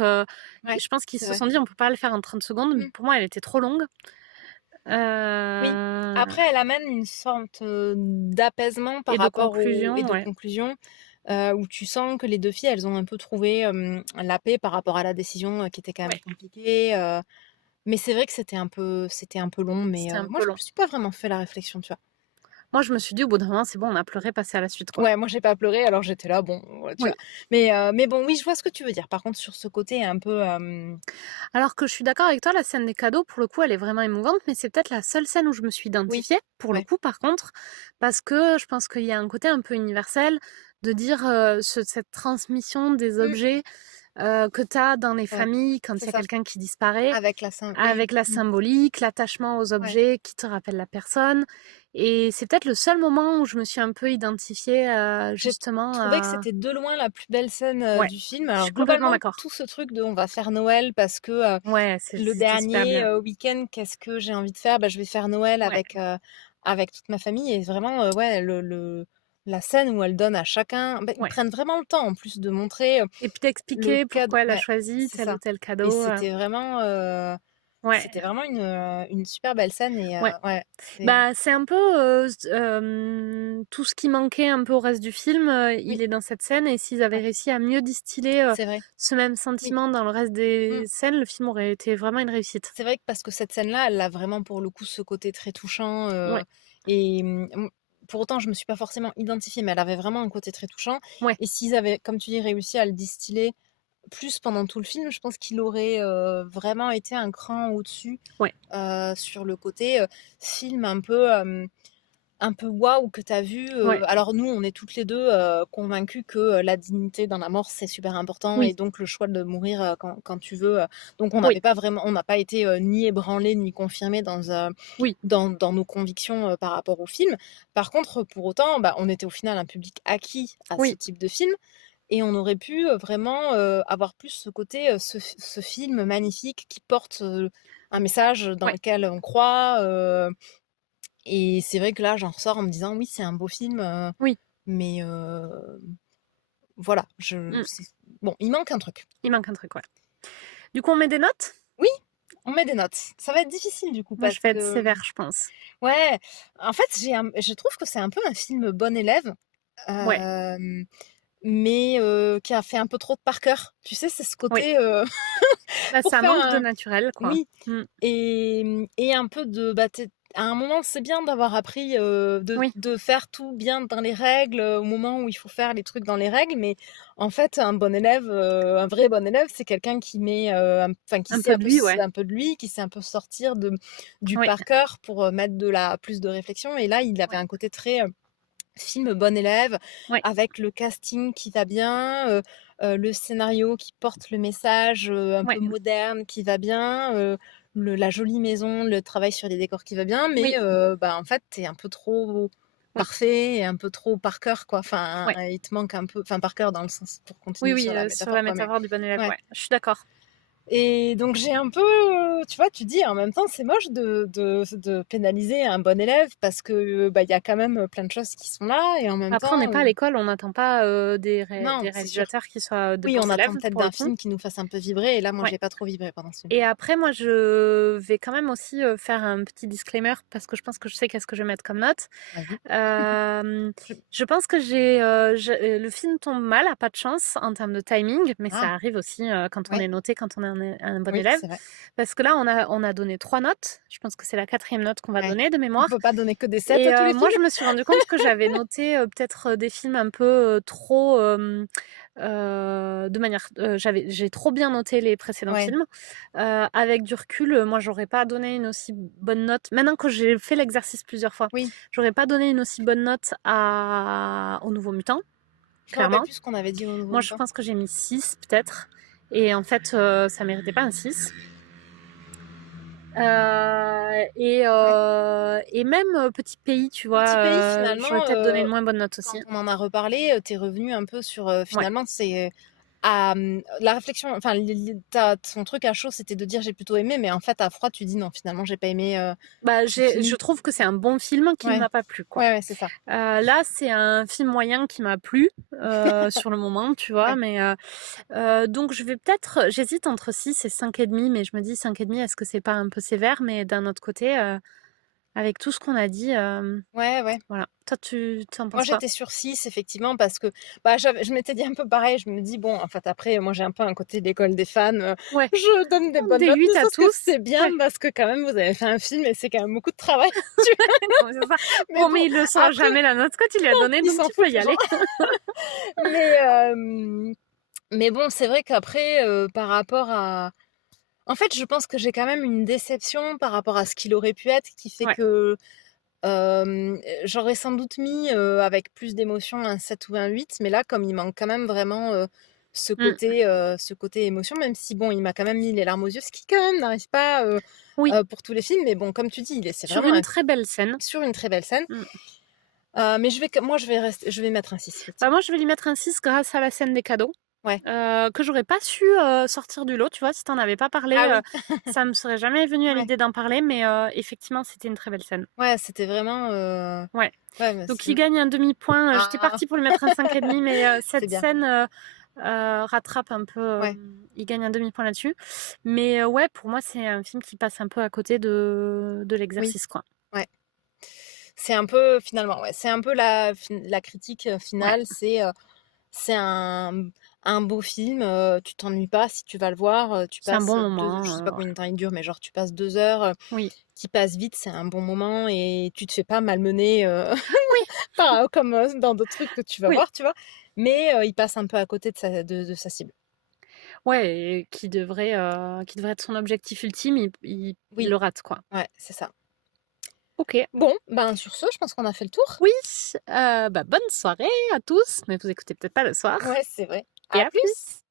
Ouais, je pense qu'ils c'est se vrai. sont dit: «On peut pas le faire en 30 secondes», mais Mmh. pour moi, elle était trop longue. Oui. Heu Après, elle amène une sorte, d'apaisement par et de rapport au et conclusion, de ouais, conclusion, où tu sens que les 2 filles, elles ont un peu trouvé, la paix par rapport à la décision, qui était quand même ouais, compliquée, mais c'est vrai que c'était un peu long, mais c'était un moi, peu je long. me suis pas vraiment fait la réflexion, tu vois? Moi, je me suis dit: «Au bout d'un moment, c'est bon, on a pleuré, passer à la suite, quoi». Ouais, moi, j'ai pas pleuré, alors j'étais là, bon, ouais, tu Oui. vois? Mais bon, oui, je vois ce que tu veux dire. Par contre, sur ce côté un peu, Alors que je suis d'accord avec toi, la scène des cadeaux, pour le coup, elle est vraiment émouvante, mais c'est peut-être la seule scène où je me suis oui, identifiée, pour le ouais. coup, par contre, parce que je pense qu'il y a un côté un peu universel de dire cette transmission des Mmh, objets que tu as dans les ouais, familles quand il c'est y a ça. quelqu'un qui disparaît, Avec la sym oui, avec la mmh, symbolique, l'attachement aux ouais. objets qui te rappellent la personne. Et c'est peut-être le seul moment où je me suis un peu identifiée J'ai justement trouvé que à... c'était de loin la plus belle scène, Ouais, du film. je Alors suis complètement globalement, d'accord. tout ce truc de on va faire Noël parce que, Ouais, le c'était super dernier, bien. week-end, qu'est-ce que j'ai envie de faire? Bah, je vais faire Noël Ouais. avec toute ma famille et vraiment, ouais, le la scène où elle donne à chacun bah, ils Ouais. prennent vraiment le temps en plus de montrer, Et puis le t'expliquer cadeau pourquoi elle a ouais, choisi c'est tel ou ça tel et cadeau. Ouais, c'était vraiment une super belle scène et ouais. ouais, c'est Bah, c'est un peu tout ce qui manquait un peu au reste du film, oui, il est dans cette scène. Et s'ils avaient ouais, réussi à mieux distiller c'est vrai. ce même Oui. sentiment dans le reste Mmh. des scènes, le film aurait été vraiment une réussite. C'est vrai que parce que cette scène-là, elle a vraiment pour le coup ce côté très touchant, Ouais, et pour autant, je me suis pas forcément identifiée, mais elle avait vraiment un côté très touchant. Ouais. Et s'ils avaient, comme tu dis, réussi à le distiller plus pendant tout le film, je pense qu'il aurait vraiment été un cran au-dessus Ouais. sur le côté film un peu waouh que tu as vu. Ouais. Alors nous, on est toutes les deux convaincues que la dignité dans la mort, c'est super important. Oui. Et donc le choix de mourir quand tu veux. Donc on Oui. n'avait pas vraiment, on n'a pas été ni ébranlé ni confirmé Oui. dans nos convictions par rapport au film. Par contre, pour autant, on était au final un public acquis à ce Oui. type de film. Et on aurait pu vraiment avoir plus ce côté, ce film magnifique qui porte un message dans Ouais. lequel on croit. Et c'est vrai que là, j'en ressors en me disant, oui, c'est un beau film, Oui. mais voilà, bon, il manque un truc. Il manque un truc, ouais. Du coup, on met des notes? Oui, on met des notes. Ça va être difficile du coup Moi, je parce vais être que sévère, je pense. ouais, en fait, je trouve que c'est un peu un film bon élève, Ouais. mais qui a fait un peu trop de par cœur. Tu sais, c'est ce Oui. côté pour Ça faire manque de un naturel, quoi. oui. Et un peu de à un moment, c'est bien d'avoir appris Oui. de faire tout bien dans les règles au moment où il faut faire les trucs dans les règles, mais en fait, un bon élève, un vrai bon élève, c'est quelqu'un qui met, qui Un sait peu de lui, ouais. un peu de lui, qui sait un peu sortir du Oui. par cœur pour mettre plus de réflexion. Et là, il avait Ouais. un côté très film bon élève, Ouais. avec le casting qui va bien, le scénario qui porte le message un Ouais. peu moderne qui va bien, la jolie maison, le travail sur les décors qui va bien, mais Oui. en fait, t'es un peu trop Oui. parfait et un peu trop par cœur, quoi. Enfin, Ouais. il te manque un peu, enfin par cœur dans le sens pour Oui, continuer oui, sur la sur métaphore, la quoi, mais métaphore du bon élève, ouais. ouais. Je suis d'accord. Et donc j'ai un peu, tu vois, tu dis en même temps c'est moche de pénaliser un bon élève parce que il y a quand même plein de choses qui sont là et en même Après, on n'est temps pas à l'école, on n'attend pas des non, c'est sûr. réalisateurs qui soient de Oui, bons on élèves, attend peut-être pour le d'un coup. film qui nous fasse un peu vibrer et là moi Ouais. j'ai pas trop vibré pendant ce film. Et après, moi, je vais quand même aussi faire un petit disclaimer parce que je pense que je sais qu'est-ce que je vais mettre comme note. Vas-y. Je pense que le film tombe mal, a pas de chance en termes de timing, mais ça Ah, arrive aussi quand on ouais, est noté, quand on est un bon oui, élève. c'est vrai. Parce que là, on a donné 3 notes. Je pense que c'est la 4e note qu'on va Ouais. donner de On mémoire. peut pas donner que des 7 Et à tous les moi, films. je me suis rendu compte que j'avais noté peut-être des films un peu trop de manière. J'ai trop bien noté les précédents Ouais. films. Avec du recul, moi, j'aurais pas donné une aussi bonne note. Maintenant que j'ai fait l'exercice plusieurs fois, Oui. j'aurais pas donné une aussi bonne note au Nouveau Mutant, Je me rappelle clairement. plus ce qu'on avait dit au Nouveau Moi, je Mutant. pense que j'ai mis 6 peut-être. Et en fait, ça méritait pas un 6. Et même Petit Pays, tu vois, Petit Pays, finalement, j'aurais peut-être donné une moins bonne note quand aussi. on en a reparlé, t'es revenu un peu sur Ouais. finalement c'est la réflexion, enfin ton truc à chaud c'était de dire j'ai plutôt aimé, mais en fait à froid tu dis non finalement j'ai pas aimé Bah, ce film. je trouve que c'est un bon film qui ne Ouais. m'a pas plu, quoi. Ouais, c'est ça. Là, c'est un film moyen qui m'a plu sur le moment, tu vois, Ouais. mais donc j'hésite entre 6 et 5,5, mais je me dis 5,5, est-ce que c'est pas un peu sévère? Mais d'un autre côté, avec tout ce qu'on a dit, Ouais. voilà. Toi, tu en Moi, penses quoi? j'étais sur 6 effectivement, parce que je m'étais dit un peu pareil. Je me dis, bon, en fait, après, moi, j'ai un peu un côté d'école des fans. Ouais, Je donne des bonnes des notes, 8 ne à serait-ce que tous. c'est bien, Ouais, parce que quand même, vous avez fait un film et c'est quand même beaucoup de travail. non, mais c'est ça. Mais Bon, bon, mais il le saura après, jamais la note que tu lui as donnée, ils donc s'en tu peux foutent, y les gens. aller. Mais, mais bon, c'est vrai qu'après, par rapport à... En fait, je pense que j'ai quand même une déception par rapport à ce qu'il aurait pu être, qui fait Ouais. que j'aurais sans doute mis avec plus d'émotion un 7 ou un 8, mais là, comme il manque quand même vraiment ce Mm. côté émotion, même si bon, il m'a quand même mis les larmes aux yeux, ce qui quand même n'arrive pas Oui, pour tous les films, mais bon, comme tu dis, c'est sur vraiment une très belle scène. sur une très belle scène. Mm. Mais moi, je vais mettre un 6, Bah, effectivement. moi, je vais lui mettre un 6 grâce à la scène des cadeaux. Ouais. Que j'aurais pas su sortir du lot, tu vois, si t'en avais pas parlé, Ah oui, ça me serait jamais venu à ouais, l'idée d'en parler, mais effectivement, c'était une très belle scène. ouais, c'était vraiment... Ouais. Ouais, mais Donc, il gagne un demi-point. J'étais Ah, partie pour lui mettre un 5,5, mais c'est cette bien. scène rattrape un peu. Ouais, Il gagne un demi-point là-dessus. Mais ouais, pour moi, c'est un film qui passe un peu à côté de oui, l'exercice, quoi. ouais. C'est un peu, finalement, ouais, c'est un peu la critique Ouais. finale, c'est un un beau film, tu t'ennuies pas si tu vas le voir, tu C'est un passes bon 2 moment. je sais pas combien de temps il dure, mais genre tu passes 2 heures, Oui. qui passent vite, c'est un bon moment et tu te fais pas malmener, Oui, par comme, dans d'autres trucs que tu vas oui. voir, tu vois? Mais, il passe un peu à côté de sa cible. Ouais, et qui devrait être son objectif ultime, il Oui, le rate, quoi. ouais, c'est ça. Ok. Bon, ben, sur ce, je pense qu'on a fait le tour. Oui, bah, bonne soirée à tous, mais vous écoutez peut-être pas le soir. Ouais, c'est vrai. Et À à plus! plus!